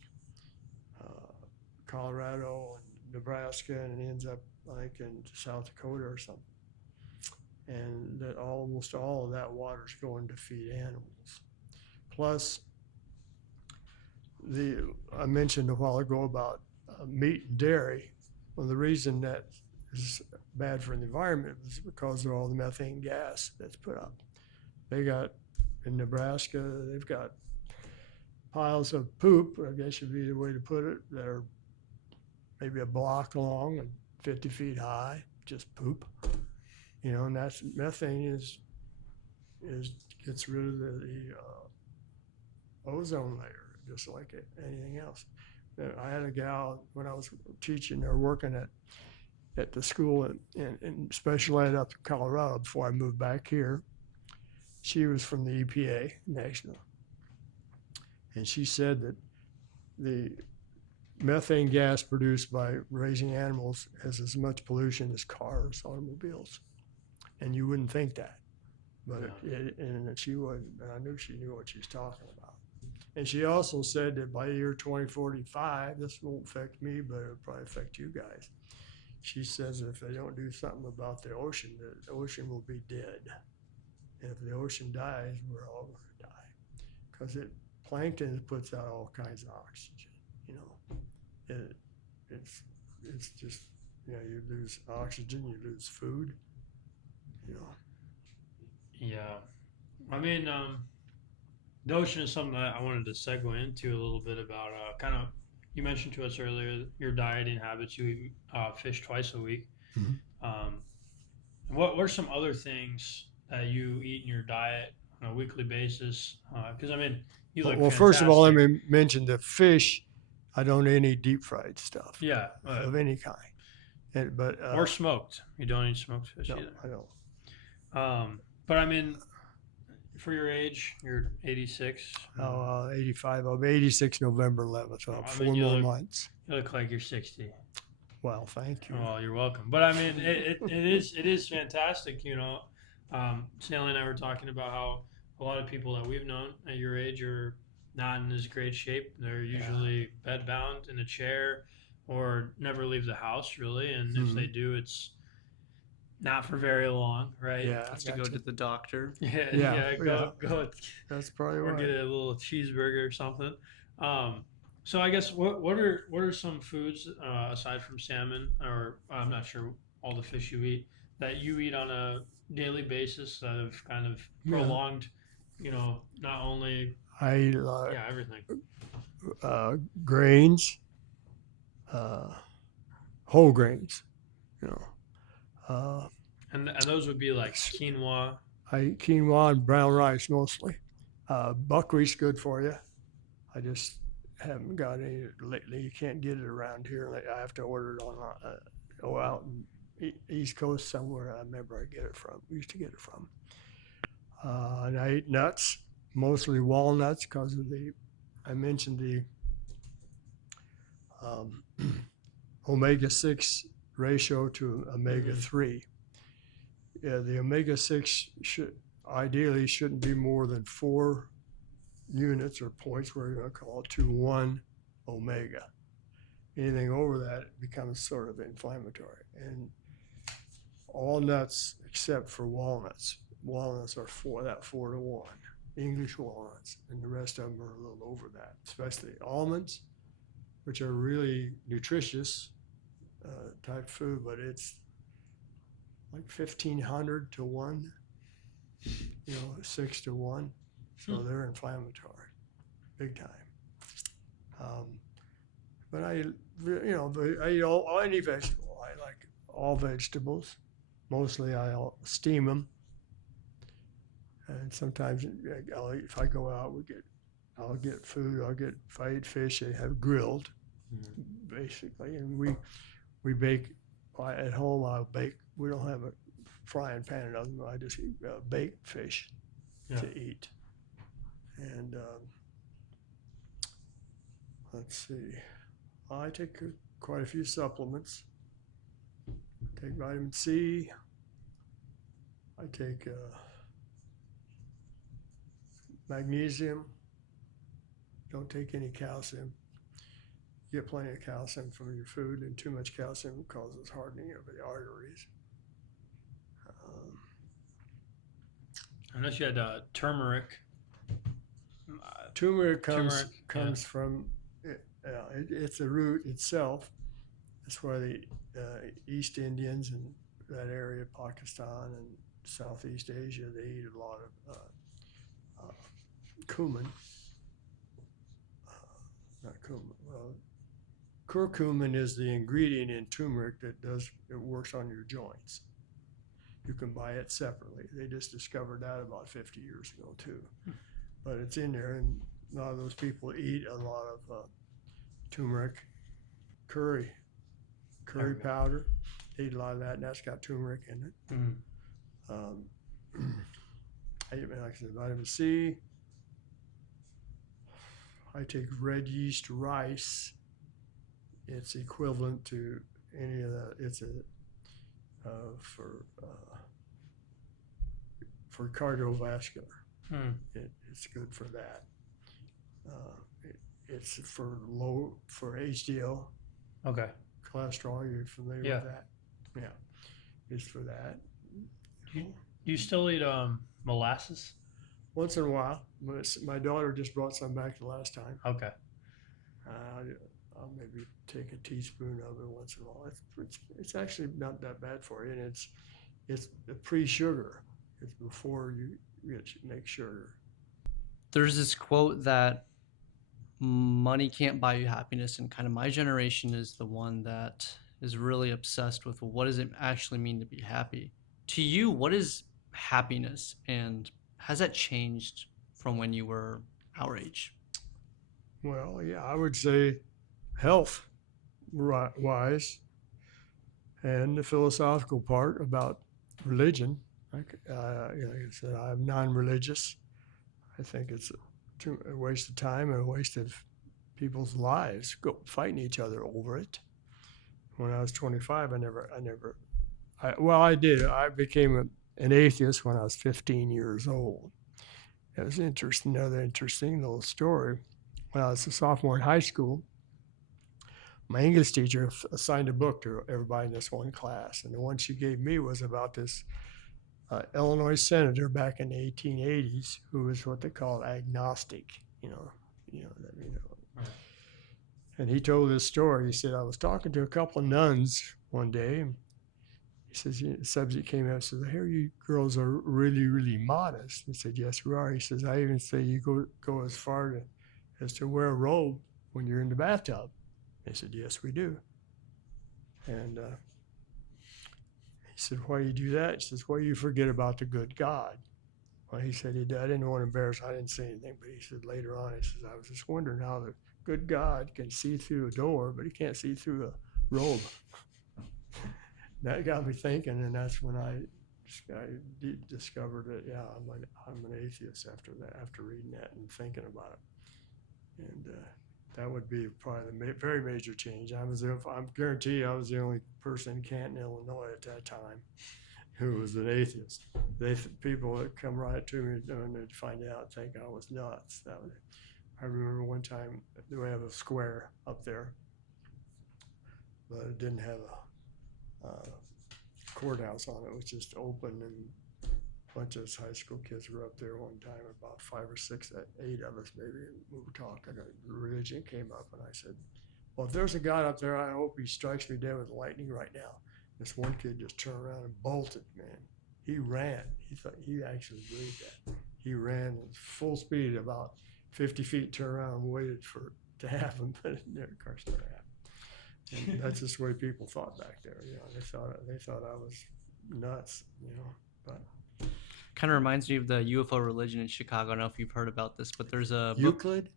Colorado and Nebraska, and it ends up like in South Dakota or something. And that almost all of that water is going to feed animals. Plus, I mentioned a while ago about meat and dairy. Well, the reason that is bad for the environment is because of all the methane gas that's put up. They got, in Nebraska, they've got piles of poop, I guess would be the way to put it, that are maybe a block long and 50 feet high, just poop. You know, and that's, methane gets rid of the ozone layer, just like anything else. I had a gal when I was teaching or working at the school in special ed up in Colorado before I moved back here. She was from the EPA, National. And she said that the methane gas produced by raising animals has as much pollution as cars, automobiles. And you wouldn't think that. But and she wasn't, I knew she knew what she was talking about. And she also said that by the year 2045, this won't affect me, but it'll probably affect you guys. she says if they don't do something about the ocean will be dead. And if the ocean dies, we're all going to die. Because plankton puts out all kinds of oxygen, you know. It's just, you know, you lose oxygen, you lose food, you know. Yeah. I mean, the ocean is something that I wanted to segue into a little bit about. Kind of, you mentioned to us earlier your dieting habits. You eat fish twice a week. Mhm. What are some other things that you eat in your diet on a weekly basis? Because I mean, you look Well, first of all, let fantastic. me mention the fish. I don't eat any deep fried stuff Yeah, of any kind. But or smoked. You don't eat smoked fish no, either. I don't. But I mean, for your age, you're 86. 85. I'll be 86 November 11th. So I have I 4 mean, more months. You look like you're 60. Well, thank you. Oh, you're welcome. But I mean, it is fantastic. You know, Stanley and I were talking about how a lot of people that we've known at your age are not in as great shape. They're usually bedbound in a chair or never leave the house really, and if they do, it's not for very long, right? Yeah, Has to go to the doctor. Yeah. Go. That's probably Or right. get a little cheeseburger or something. So I guess what are some foods aside from salmon, or I'm not sure all the fish you eat, that you eat on a daily basis that have kind of prolonged, you know, not only I eat everything. Grains, whole grains, you know. And those would be like quinoa. I eat quinoa and brown rice mostly. Buckwheat's good for you. I just haven't got any lately. You can't get it around here. I have to order it on. Go out and East Coast somewhere. I remember I get it from. Used to get it from. And I eat nuts, mostly walnuts, because of I mentioned the omega-6 ratio to omega-3. Yeah, the omega-6 ideally shouldn't be more than 4 units or points, where you're going to call it, to 1 omega. Anything over that becomes sort of inflammatory. And all nuts except for walnuts. Walnuts are 4 to 1. English walnuts, and the rest of them are a little over that, especially almonds, which are really nutritious type food, but it's like 1,500 to 1, 6 to 1. So they're inflammatory, big time. But I eat any vegetable. I like all vegetables. Mostly I'll steam them. And sometimes if I go out, I'll get food. If I eat fish, they have grilled, basically. And we bake at home. I'll bake. We don't have a frying pan. I just bake fish to eat. And let's see. I take quite a few supplements. I take vitamin C. I take magnesium. Don't take any calcium. You get plenty of calcium from your food, and too much calcium causes hardening of the arteries. Unless you had turmeric. Turmeric comes from it's a root itself. That's why the East Indians and that area of Pakistan and Southeast Asia, they eat a lot of cumin. Not cumin. Well, curcumin is the ingredient in turmeric that works on your joints. You can buy it separately. They just discovered that about 50 years ago too. But it's in there, and a lot of those people eat a lot of turmeric, curry powder. They eat a lot of that, and that's got turmeric in it. I eat, like I said, vitamin C. I take red yeast rice. It's equivalent to any of that. It's for cardiovascular. It's good for that. It's for HDL. Okay. Cholesterol. You're familiar with that? Yeah, is for that. Do you still eat molasses? Once in a while, my daughter just brought some back the last time. Okay. I'll maybe take a teaspoon of it once in a while. It's actually not that bad for you, and it's the pre-sugar. It's before you make sugar. There's this quote that money can't buy you happiness, and kind of my generation is the one that is really obsessed with what does it actually mean to be happy. To you, what is happiness, and has that changed from when you were our age? Well, yeah, I would say health wise, and the philosophical part about religion. Like I said, I'm non-religious. I think it's a waste of time and a waste of people's lives fighting each other over it. When I was 25, I did. I became an atheist when I was 15 years old. It was interesting. Another interesting little story. When I was a sophomore in high school, my English teacher assigned a book to everybody in this one class, and the one she gave me was about this Illinois senator back in the 1880s who was what they called agnostic. Right. And he told this story. He said, I was talking to a couple of nuns one day, and he says, the subject came up and says, I hear you girls are really, really modest. He said, yes, we are. He says, I even say you go as far as to wear a robe when you're in the bathtub. They said, yes, we do. And he said, why do you do that? He says, well, you forget about the good God. Well, he said, I didn't want to embarrass him. I didn't say anything, but he said later on, he says, I was just wondering how the good God can see through a door, but he can't see through a robe. That got me thinking, and that's when I discovered that, yeah, I'm an atheist after that, after reading that and thinking about it. And that would be probably the very major change. I'm guarantee I was the only person in Canton, Illinois at that time who was an atheist. People that come right to me and they'd find out, think I was nuts. I remember one time we have a square up there, but it didn't have a courthouse on it. It was just open, and a bunch of us high school kids were up there one time, about 5 or 6, 8 of us maybe, and we were talking, and religion came up, and I said, well, if there's a God up there, I hope he strikes me dead with lightning right now. This one kid just turned around and bolted, man. He ran. He actually believed that. He ran at full speed, about 50 feet, turned around and waited for it to happen, but it never, of course, never happened. And that's just the way people thought back there. They thought I was nuts, but. Kind of reminds me of the UFO religion in Chicago. I don't know if you've heard about this, but there's a Euclid?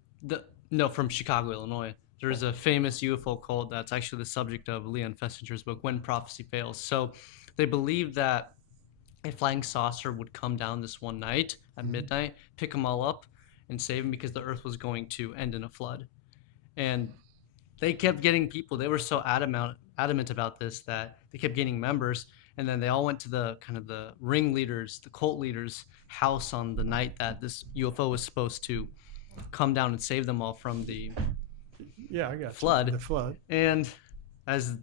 No, from Chicago, Illinois. There's a famous UFO cult that's actually the subject of Leon Festinger's book, When Prophecy Fails. So they believe that a flying saucer would come down this one night at midnight, pick them all up, and save them because the Earth was going to end in a flood. And they kept getting people. They were so adamant about this that they kept getting members. And then they all went to the ringleaders, the cult leaders' house on the night that this UFO was supposed to come down and save them all from the flood. The flood. And as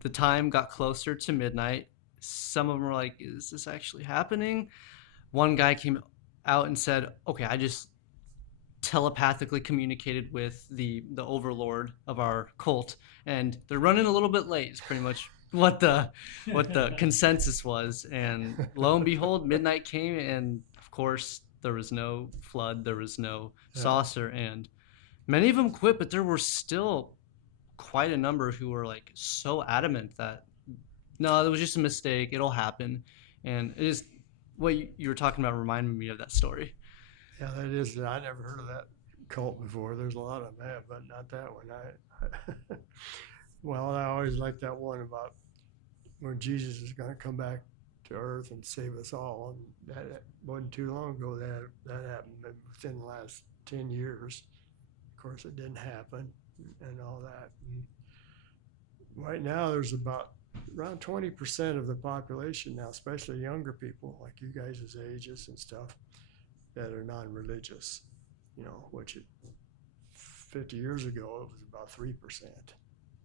the time got closer to midnight, some of them were like, is this actually happening? One guy came out and said, okay, I just telepathically communicated with the overlord of our cult, and they're running a little bit late. It's pretty much what the consensus was. And lo and behold, midnight came, and of course there was no flood, there was no saucer, and many of them quit, but there were still quite a number who were like so adamant that no, it was just a mistake, it'll happen. And it is what you were talking about reminded me of that story. Yeah, that is. I never heard of that cult before. There's a lot of them, but not that one. Well, I always liked that one about when Jesus is going to come back to earth and save us all. And that wasn't too long ago that happened, within the last 10 years. Of course, it didn't happen and all that. And right now, there's around 20% of the population now, especially younger people like you guys' ages and stuff, that are non-religious, which 50 years ago it was about 3%,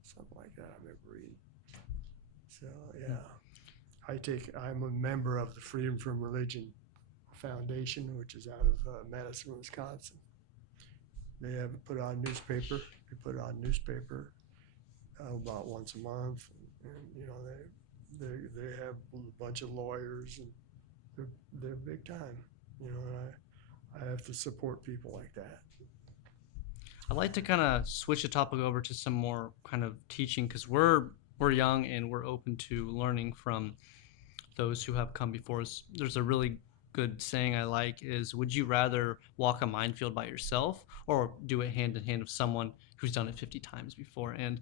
something like that. I remember reading. So yeah, I'm a member of the Freedom from Religion Foundation, which is out of Madison, Wisconsin. They have put on newspaper. They put on newspaper about once a month, and you know they have a bunch of lawyers, and they're big time. You know, and I have to support people like that. I'd like to kind of switch the topic over to some more kind of teaching, because we're young and we're open to learning from those who have come before us. There's a really good saying I like is, would you rather walk a minefield by yourself or do it hand in hand with someone who's done it 50 times before? And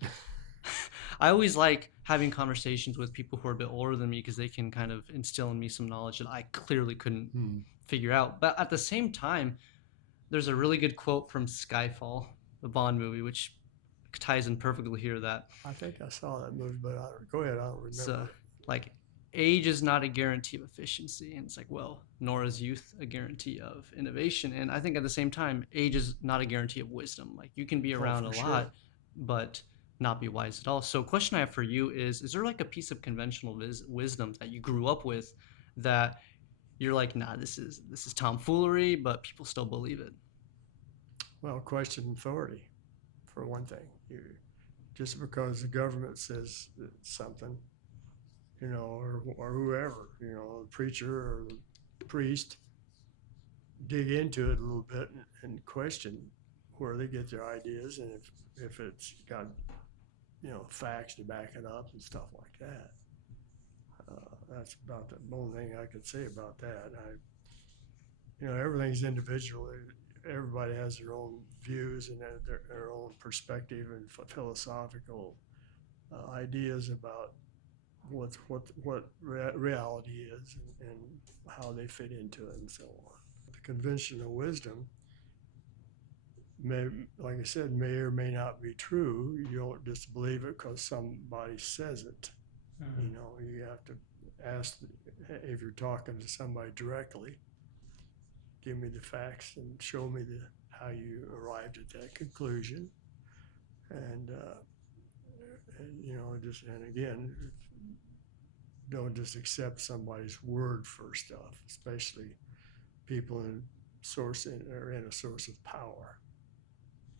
I always like having conversations with people who are a bit older than me, because they can kind of instill in me some knowledge that I clearly couldn't figure out. But at the same time, there's a really good quote from Skyfall, the Bond movie, which ties in perfectly here, that I think I saw that movie, but go ahead, I don't remember. it's like, age is not a guarantee of efficiency. And it's like, well, nor is youth a guarantee of innovation. And I think at the same time, age is not a guarantee of wisdom. Like, you can be around a lot, but not be wise at all. So question I have for you is there like a piece of conventional wisdom that you grew up with that you're like, nah, this is tomfoolery, but people still believe it? Well, question authority, for one thing. Just because the government says something, you know, or whoever, you know, the preacher or the priest, dig into it a little bit and question where they get their ideas, and if it's got, you know, facts to back it up and stuff like that. That's about the only thing I could say about that. You know, everything's individual. Everybody has their own views and their own perspective and philosophical ideas about what reality is and how they fit into it and so on. The conventional wisdom may, like I said, may or may not be true. You don't just believe it because somebody says it. You know, you have to ask, if you're talking to somebody directly, give me the facts and show me how you arrived at that conclusion. And you know, and again, don't just accept somebody's word for stuff, especially people are in a source of power.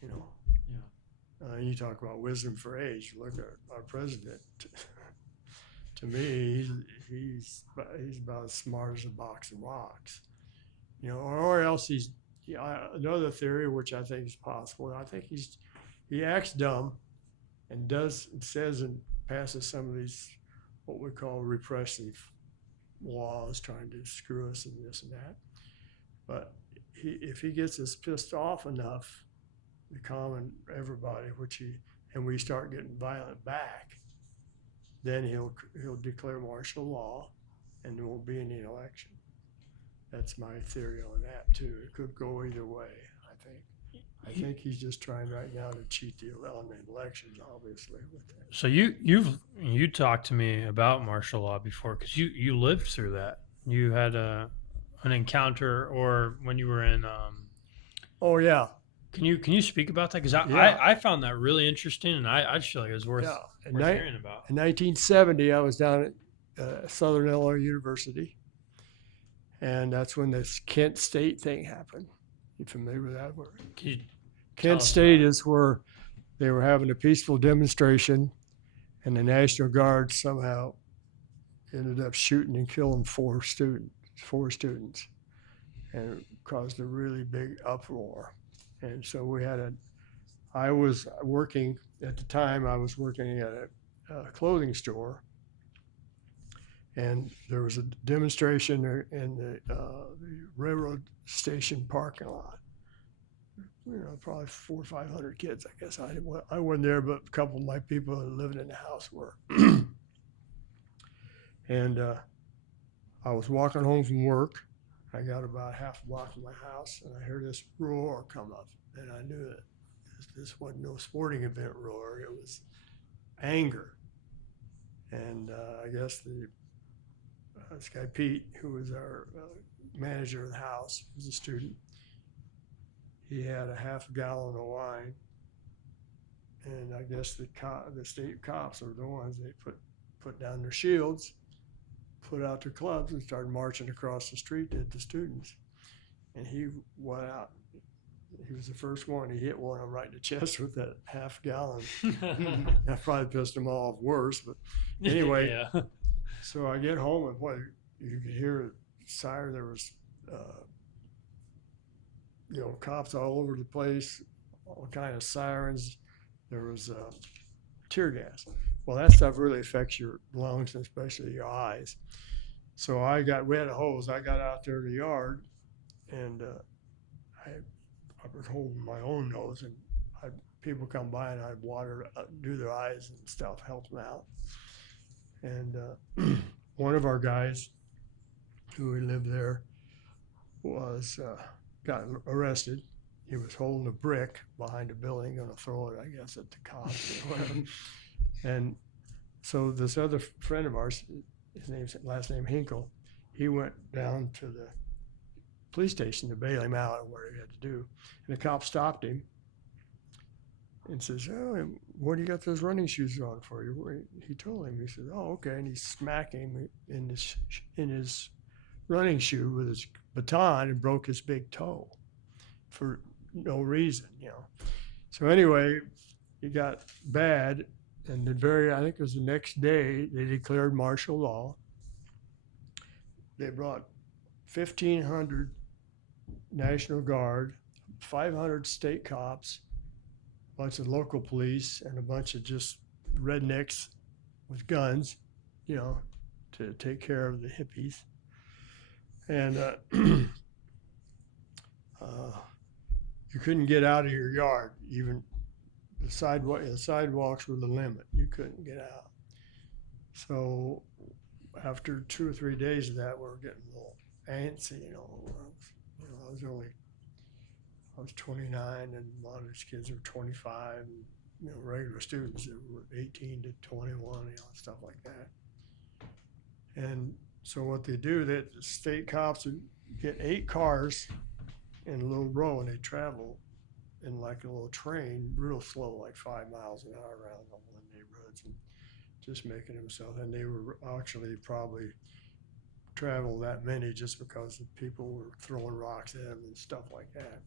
You know. Yeah. You talk about wisdom for age. Look at our president. To me, he's about as smart as a box of rocks. You know, or else another theory, which I think is possible. I think he acts dumb and says and passes some of these what we call repressive laws, trying to screw us and this and that. But if he gets us pissed off enough, the common everybody, and we start getting violent back, then he'll declare martial law, and there won't be any election. That's my theory on that too. It could go either way, I think. I think he's just trying right now to cheat on the elections, obviously. With that. So you talked to me about martial law before, because you lived through that. You had an encounter, or when you were in. Oh yeah. Can you speak about that? Because I found that really interesting, and I just feel like it was worth hearing about. In 1970, I was down at Southern Illinois University, and that's when this Kent State thing happened. You familiar with that word? Kent State is where they were having a peaceful demonstration, and the National Guard somehow ended up shooting and killing four students, and it caused a really big uproar. And so I was working at the time, I was working at a clothing store, and there was a demonstration in the railroad station parking lot. You know, probably 400 or 500 kids, I guess. I wasn't there, but a couple of my people living in the house were. And I was walking home from work. I got about half a block from my house, and I heard this roar come up, and I knew that this wasn't no sporting event roar. It was anger. And I guess this guy Pete, who was our manager of the house, was a student. He had a half a gallon of wine, and I guess the state cops are the ones they put put down their shields, put out their clubs, and started marching across the street at the students. And he went out. He was the first one. He hit one of them right in the chest with that half gallon. That probably pissed him off worse. But anyway, Yeah. so I get home and what you could hear a siren. There was, cops all over the place, all kind of sirens. There was tear gas. Well, that stuff really affects your lungs and especially your eyes. So we had a hose. I got out there in the yard, and I was holding my own nose, and people come by and I'd water, do their eyes and stuff, help them out. And one of our guys who lived there was got arrested. He was holding a brick behind a building, going to throw it, I guess, at the cops or whatever. And so this other friend of ours, his last name Hinkle, he went down to the police station to bail him out of what he had to do. And the cop stopped him and says, "Oh, what do you got those running shoes on for?" He told him. He said, "Oh, okay." And he smacked him in his running shoe with his baton and broke his big toe for no reason, So anyway, it got bad, and I think it was the next day, they declared martial law. They brought 1,500 National Guard, 500 state cops, a bunch of local police, and a bunch of just rednecks with guns, to take care of the hippies. And you couldn't get out of your yard. Even the sidewalks were the limit. You couldn't get out. So after 2 or 3 days of that, we were getting a little antsy. I was 29, and a lot of these kids were 25, and regular students that were 18 to 21, stuff like that. And so what they do, the state cops would get 8 cars in a little row, and they travel in like a little train, real slow, like 5 miles an hour around all the neighborhoods, and just making themselves. And they were actually probably travel that many just because the people were throwing rocks at them and stuff like that.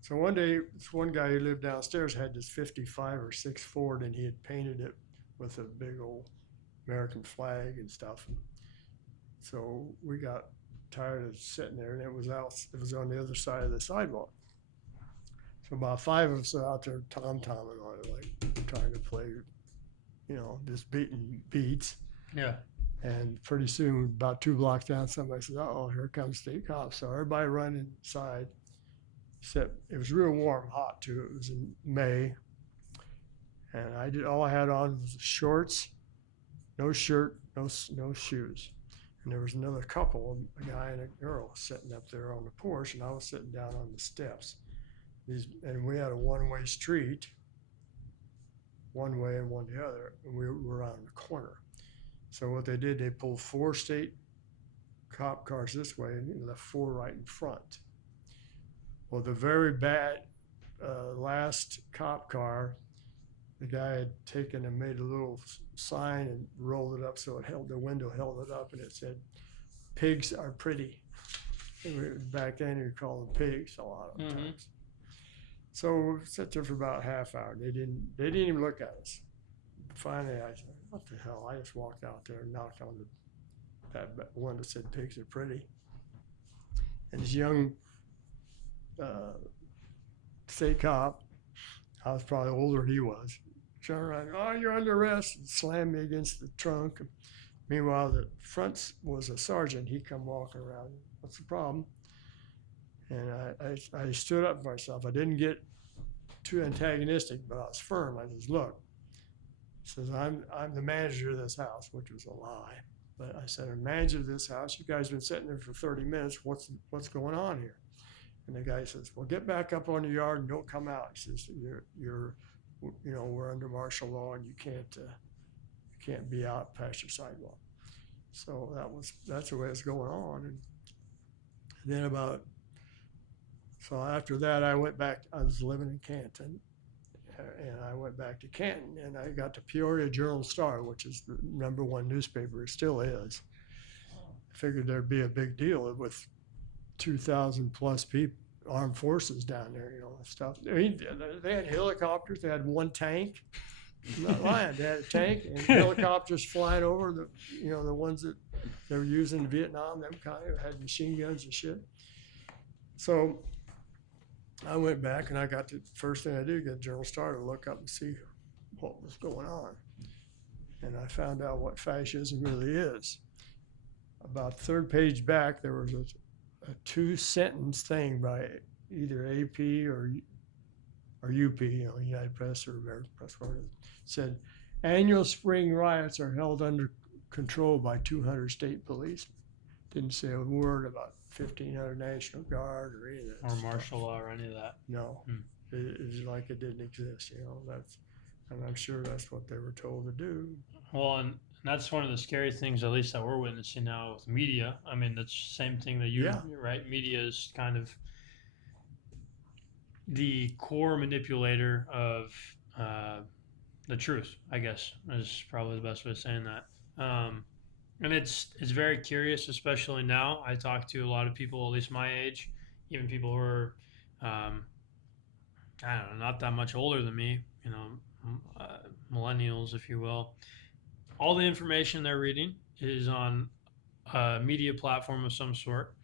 So one day, this one guy who lived downstairs had this 55 or 6 Ford, and he had painted it with a big old American flag and stuff. So we got tired of sitting there, and it was on the other side of the sidewalk. So about 5 of us are out there tom-tomming on it, like trying to play, just beating beats. Yeah. And pretty soon, about 2 blocks down, somebody says, "Uh-oh, here comes state cops." So everybody run inside. Except it was real warm, hot too. It was in May. And all I had on was shorts, no shirt, no shoes. And there was another couple, a guy and a girl, sitting up there on the porch, and I was sitting down on the steps. And we had a one-way street, one way and one the other, and we were on the corner. So what they did, they pulled 4 state cop cars this way, and left 4 right in front. Well, the very bad last cop car, the guy had taken and made a little sign and rolled it up so the window held it up, and it said, "Pigs are pretty." Back then you called them pigs a lot of times. So we sat there for about a half hour. They didn't even look at us. Finally, I said, "What the hell?" I just walked out there and knocked on that one that said "Pigs are pretty." And this young state cop, I was probably older than he was, turned around, "Oh, you're under arrest," and slammed me against the trunk. Meanwhile, the front was a sergeant. He come walking around. "What's the problem?" And I stood up for myself. I didn't get too antagonistic, but I was firm. I said, "Look," I says, I'm the manager of this house," which was a lie. But I said, "I'm the manager of this house. You guys have been sitting there for 30 minutes. What's going on here?" And the guy says, "Well, get back up on the yard and don't come out." He says, we're under martial law, and you can't be out past your sidewalk." So that's the way it's going on. And then so after that, I went back. I was living in Canton, and I went back to Canton, and I got the Peoria Journal-Star, which is the #1 newspaper. It still is. I figured there'd be a big deal with 2,000 plus people, armed forces down there, you know, and stuff. I mean, they had helicopters. They had one tank. I'm not lying. They had a tank and helicopters flying over the, you know, the ones that they were using in Vietnam. Them kind of had machine guns and shit. So I went back and I got the first thing I did, get Journal Star to look up and see what was going on. And I found out what fascism really is. About third page back, there was a 2-sentence thing by either AP or UP, you know, United Press or American Press, whatever. Said, annual spring riots are held under control by 200 state police. Didn't say a word about 1,500 National Guard or any of that Or stuff. martial law or any of that. No, it's like it didn't exist, you know. And I'm sure that's what they were told to do. Well, and that's one of the scary things, at least that we're witnessing now with media. I mean, that's the same thing that you, Yeah. right? Media is kind of the core manipulator of the truth, I guess, is probably the best way of saying that. And it's very curious, especially now. I talk to a lot of people, at least my age, even people who are, I don't know, not that much older than me, you know, millennials, if you will. All the information they're reading is on a media platform of some sort.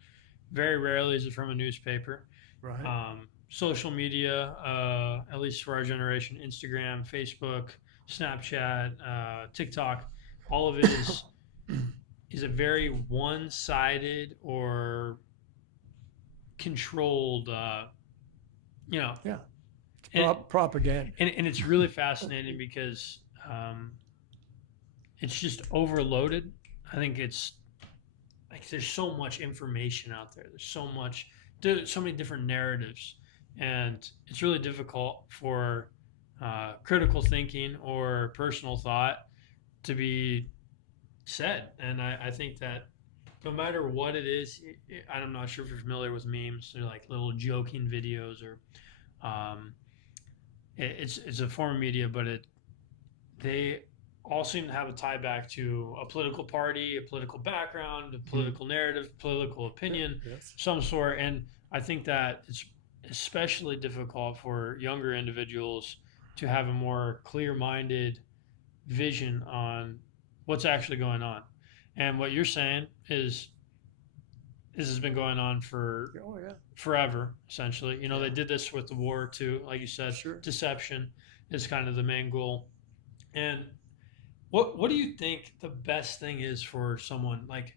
Very rarely is it from a newspaper. Right. Social media, at least for our generation, Instagram, Facebook, Snapchat, TikTok, all of it is a very one-sided or controlled, you know. Yeah. And, Propaganda. and it's really fascinating because it's just overloaded. I think it's like there's so much information out there. There's so many different narratives, and it's really difficult for critical thinking or personal thought to be said. And I think that no matter what it is, I'm not sure if you're familiar with memes. They're like little joking videos, or it's a form of media, but they all seem to have a tie back to a political party, a political background, a political narrative, political opinion, Yes. some sort. And I think that it's especially difficult for younger individuals to have a more clear-minded vision on what's actually going on. And what you're saying is this has been going on for forever, essentially. You know, they did this with the war too, like you said. Sure. Deception is kind of the main goal. And what do you think the best thing is for someone like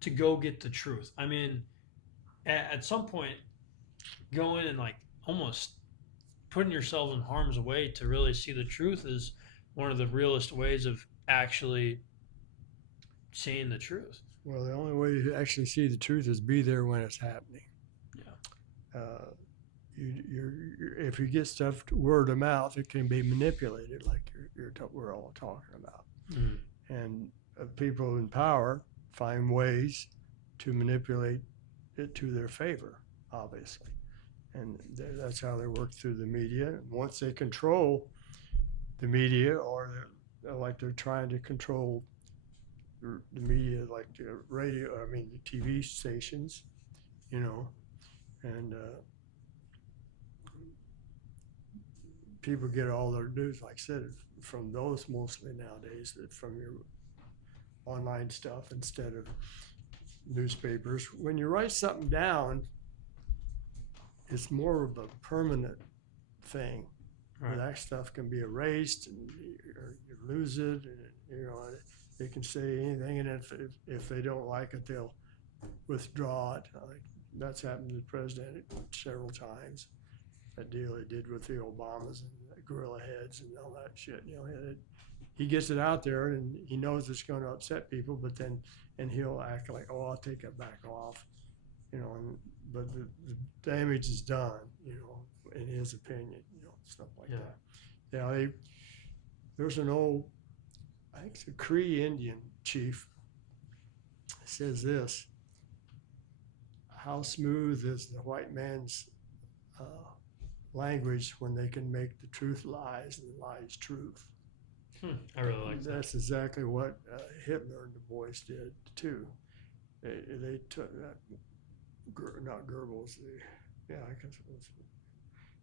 to go get the truth? I mean, at some point, going and like almost putting yourself in harm's way to really see the truth is one of the realest ways of actually seeing the truth. Well, the only way to actually see the truth is be there when it's happening. Yeah. If you get stuff word of mouth, it can be manipulated, like we're all talking about. Mm. And people in power find ways to manipulate it to their favor, obviously. And that's how they work through the media. And once they control the media, or they're trying to control the media, like the radio, the TV stations, you know, and people get all their news, like I said, from those mostly nowadays, from your online stuff instead of newspapers. When you write something down, it's more of a permanent thing. Right. That stuff can be erased, and you lose it, and you know, they can say anything, and if they don't like it, they'll withdraw it. That's happened to the president several times. That deal he did with the Obamas and the gorilla heads and all that shit. You know, he gets it out there, and he knows it's going to upset people, but then he'll act like, oh, I'll take it back off, you know. But the damage is done, you know, in his opinion, you know, stuff like that. Yeah, there's an old, I think it's a Cree Indian chief, says this: how smooth is the white man's language when they can make the truth lies and the lies truth. I really like that. That's exactly what Hitler and the boys did too. They took that, not Goebbels. Yeah, I guess it was.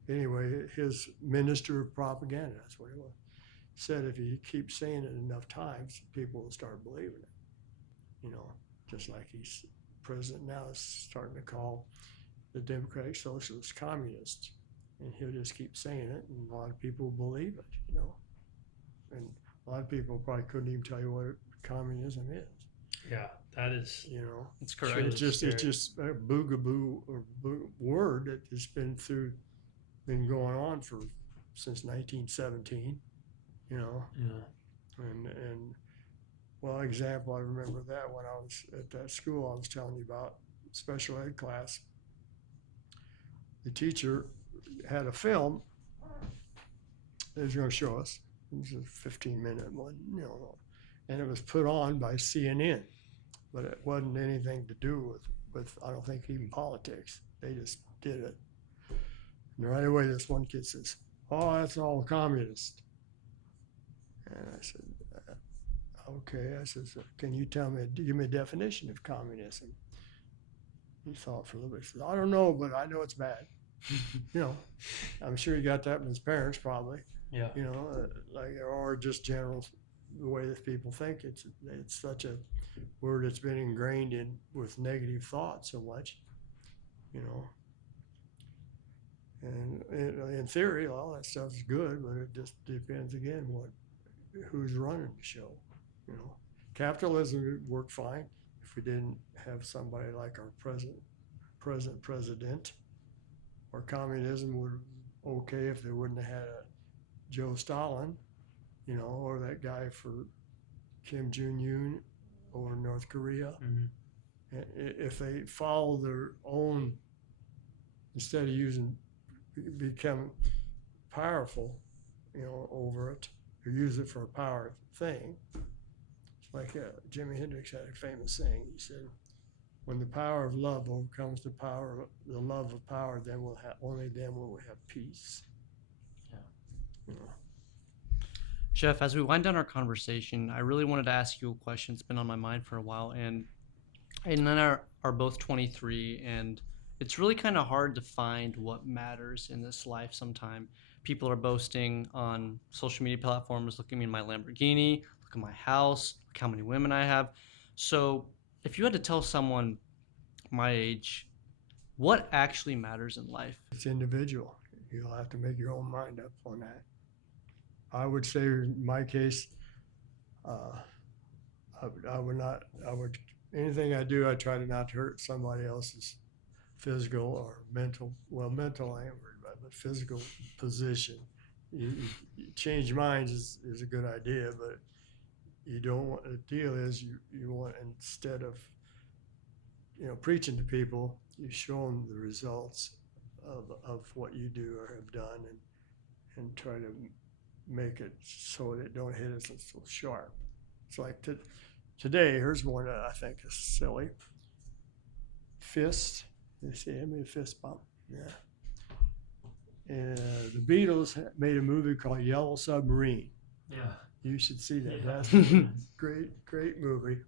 Anyway, his minister of propaganda, that's what he was, said if you keep saying it enough times, people will start believing it. You know, just like he's president now is starting to call the Democratic Socialists communists, and he'll just keep saying it, and a lot of people believe it. You know, and a lot of people probably couldn't even tell you what communism is. Yeah, that is. You know, It's correct. Really it's scary. just a boogaboo or word that has been going on since 1917. You know, Yeah. and well, example, I remember that when I was at that school I was telling you about, special ed class. The teacher had a film that was going to show us. It was a 15-minute one, you know, and it was put on by CNN, but it wasn't anything to do with I don't think even politics. They just did it. And right away, this one kid says, "Oh, that's all communist." And I said, "Okay." I said, "So can you give me a definition of communism?" He thought for a little bit. He said, "I don't know, but I know it's bad." You know, I'm sure he got that from his parents probably. Yeah. You know, or just general the way that people think. It's such a word that's been ingrained in with negative thought so much. You know. And in theory, all that stuff's good, but it just depends again who's running the show. You know, capitalism would work fine if we didn't have somebody like our present president, or communism would okay if they wouldn't have had a Joe Stalin, you know, or that guy for Kim Jong-un or North Korea. Mm-hmm. If they follow their own, instead of become powerful, you know, over it, or use it for a power thing. It's like Jimi Hendrix had a famous saying. He said, "When the power of love overcomes the love of power, only then will we have peace." Yeah. You know. Jeff, as we wind down our conversation, I really wanted to ask you a question. It's been on my mind for a while, and then are both 23, and it's really kind of hard to find what matters in this life sometime. People are boasting on social media platforms, look at me in my Lamborghini, look at my house, look how many women I have. So if you had to tell someone my age what actually matters in life. It's individual. You'll have to make your own mind up on that. I would say in my case, anything I do, I try to not hurt somebody else's physical or mental, mental I am worried about, but physical position. You change minds is a good idea, but you don't want, the deal is you want, instead of, you know, preaching to people, you show them the results of what you do or have done, and try to make it so that it don't hit us so sharp. It's like today, here's one that I think is silly. Fist. They say, "Give me a fist bump." Yeah. And the Beatles made a movie called Yellow Submarine. Yeah. You should see that. Yeah. That's a great movie.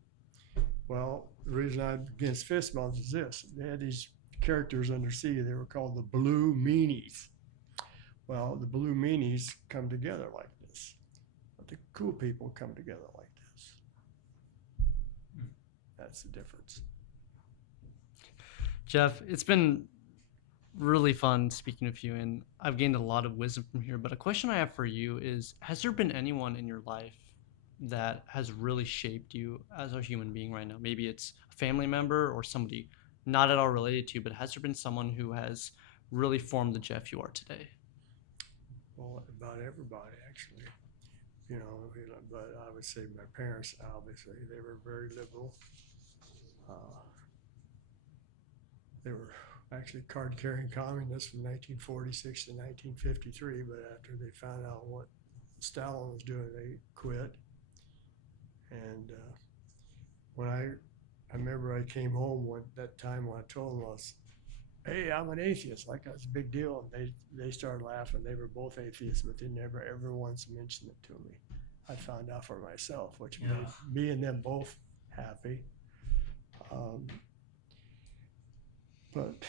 Well, the reason I'm against fist bumps is this. They had these characters undersea. They were called the Blue Meanies. Well, the Blue Meanies come together like this, but the cool people come together like this. That's the difference. Jeff, it's been really fun speaking with you, and I've gained a lot of wisdom from here. But a question I have for you is, has there been anyone in your life that has really shaped you as a human being right now? Maybe it's a family member or somebody not at all related to you, but has there been someone who has really formed the Jeff you are today? Well, about everybody, actually. You know, but I would say my parents, obviously, they were very liberal. They were actually card-carrying communists from 1946 to 1953, but after they found out what Stalin was doing, they quit. And when I remember I came home that time when I told them I was hey, I'm an atheist. Like that's a big deal. And they started laughing. They were both atheists, but they never ever once mentioned it to me. I found out for myself, which made me and them both happy. But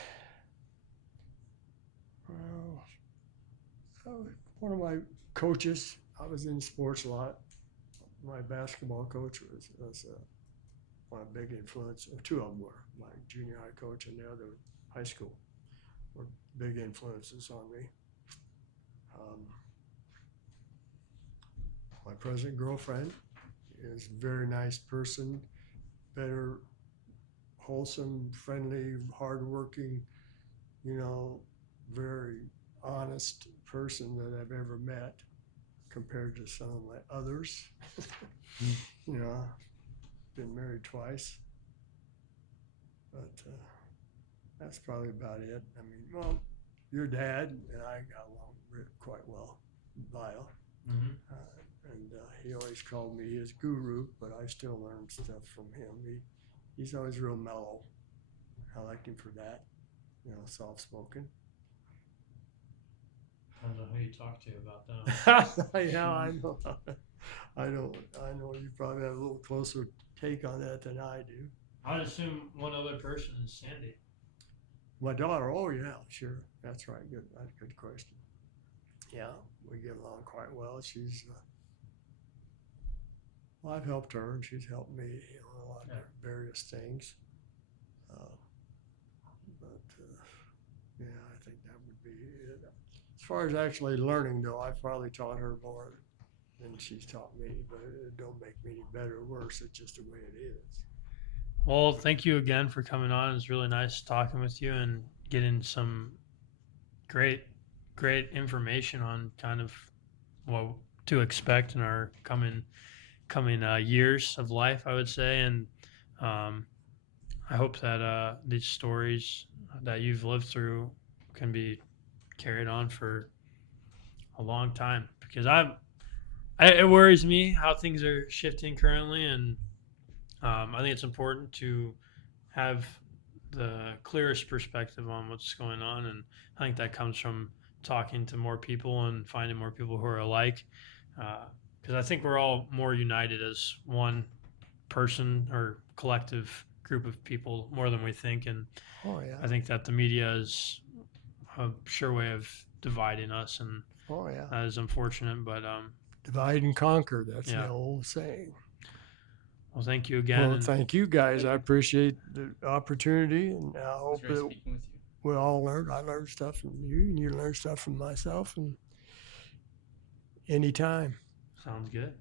well, one of my coaches, I was in sports a lot. My basketball coach was one big influence. Two of them were. My junior high coach and the other high school were big influences on me. My present girlfriend is a very nice person, better, wholesome, friendly, hardworking, very honest person that I've ever met compared to some of my others. Been married twice, but that's probably about it. I mean, well, your dad and I got along quite well, Lyle. Mm-hmm. And he always called me his guru, but I still learned stuff from him. He's always real mellow. I liked him for that, soft-spoken. Depends on who you talk to about them. Yeah, I know. I know you probably have a little closer take on that than I do. I'd assume one other person is Sandy. My daughter, oh yeah, sure. That's right. That's a good question. Yeah, we get along quite well. She's, I've helped her and she's helped me, a lot of various things. Yeah, I think that would be it. As far as actually learning, though, I've probably taught her more than she's taught me, but it don't make me any better or worse. It's just the way it is. Well, thank you again for coming on. It's really nice talking with you and getting some great information on kind of what to expect in our coming years of life, I would say. And I hope that these stories that you've lived through can be carried on for a long time, because it worries me how things are shifting currently, and I think it's important to have the clearest perspective on what's going on, and I think that comes from talking to more people and finding more people who are alike, because I think we're all more united as one person or collective group of people more than we think, and I think that the media is a sure way of dividing us, and that is unfortunate, but divide and conquer, that's the old saying. Well, thank you again. Well, thank you guys. I appreciate the opportunity, and I hope that we all learn. I learned stuff from you, and you learned stuff from myself, and anytime. Sounds good.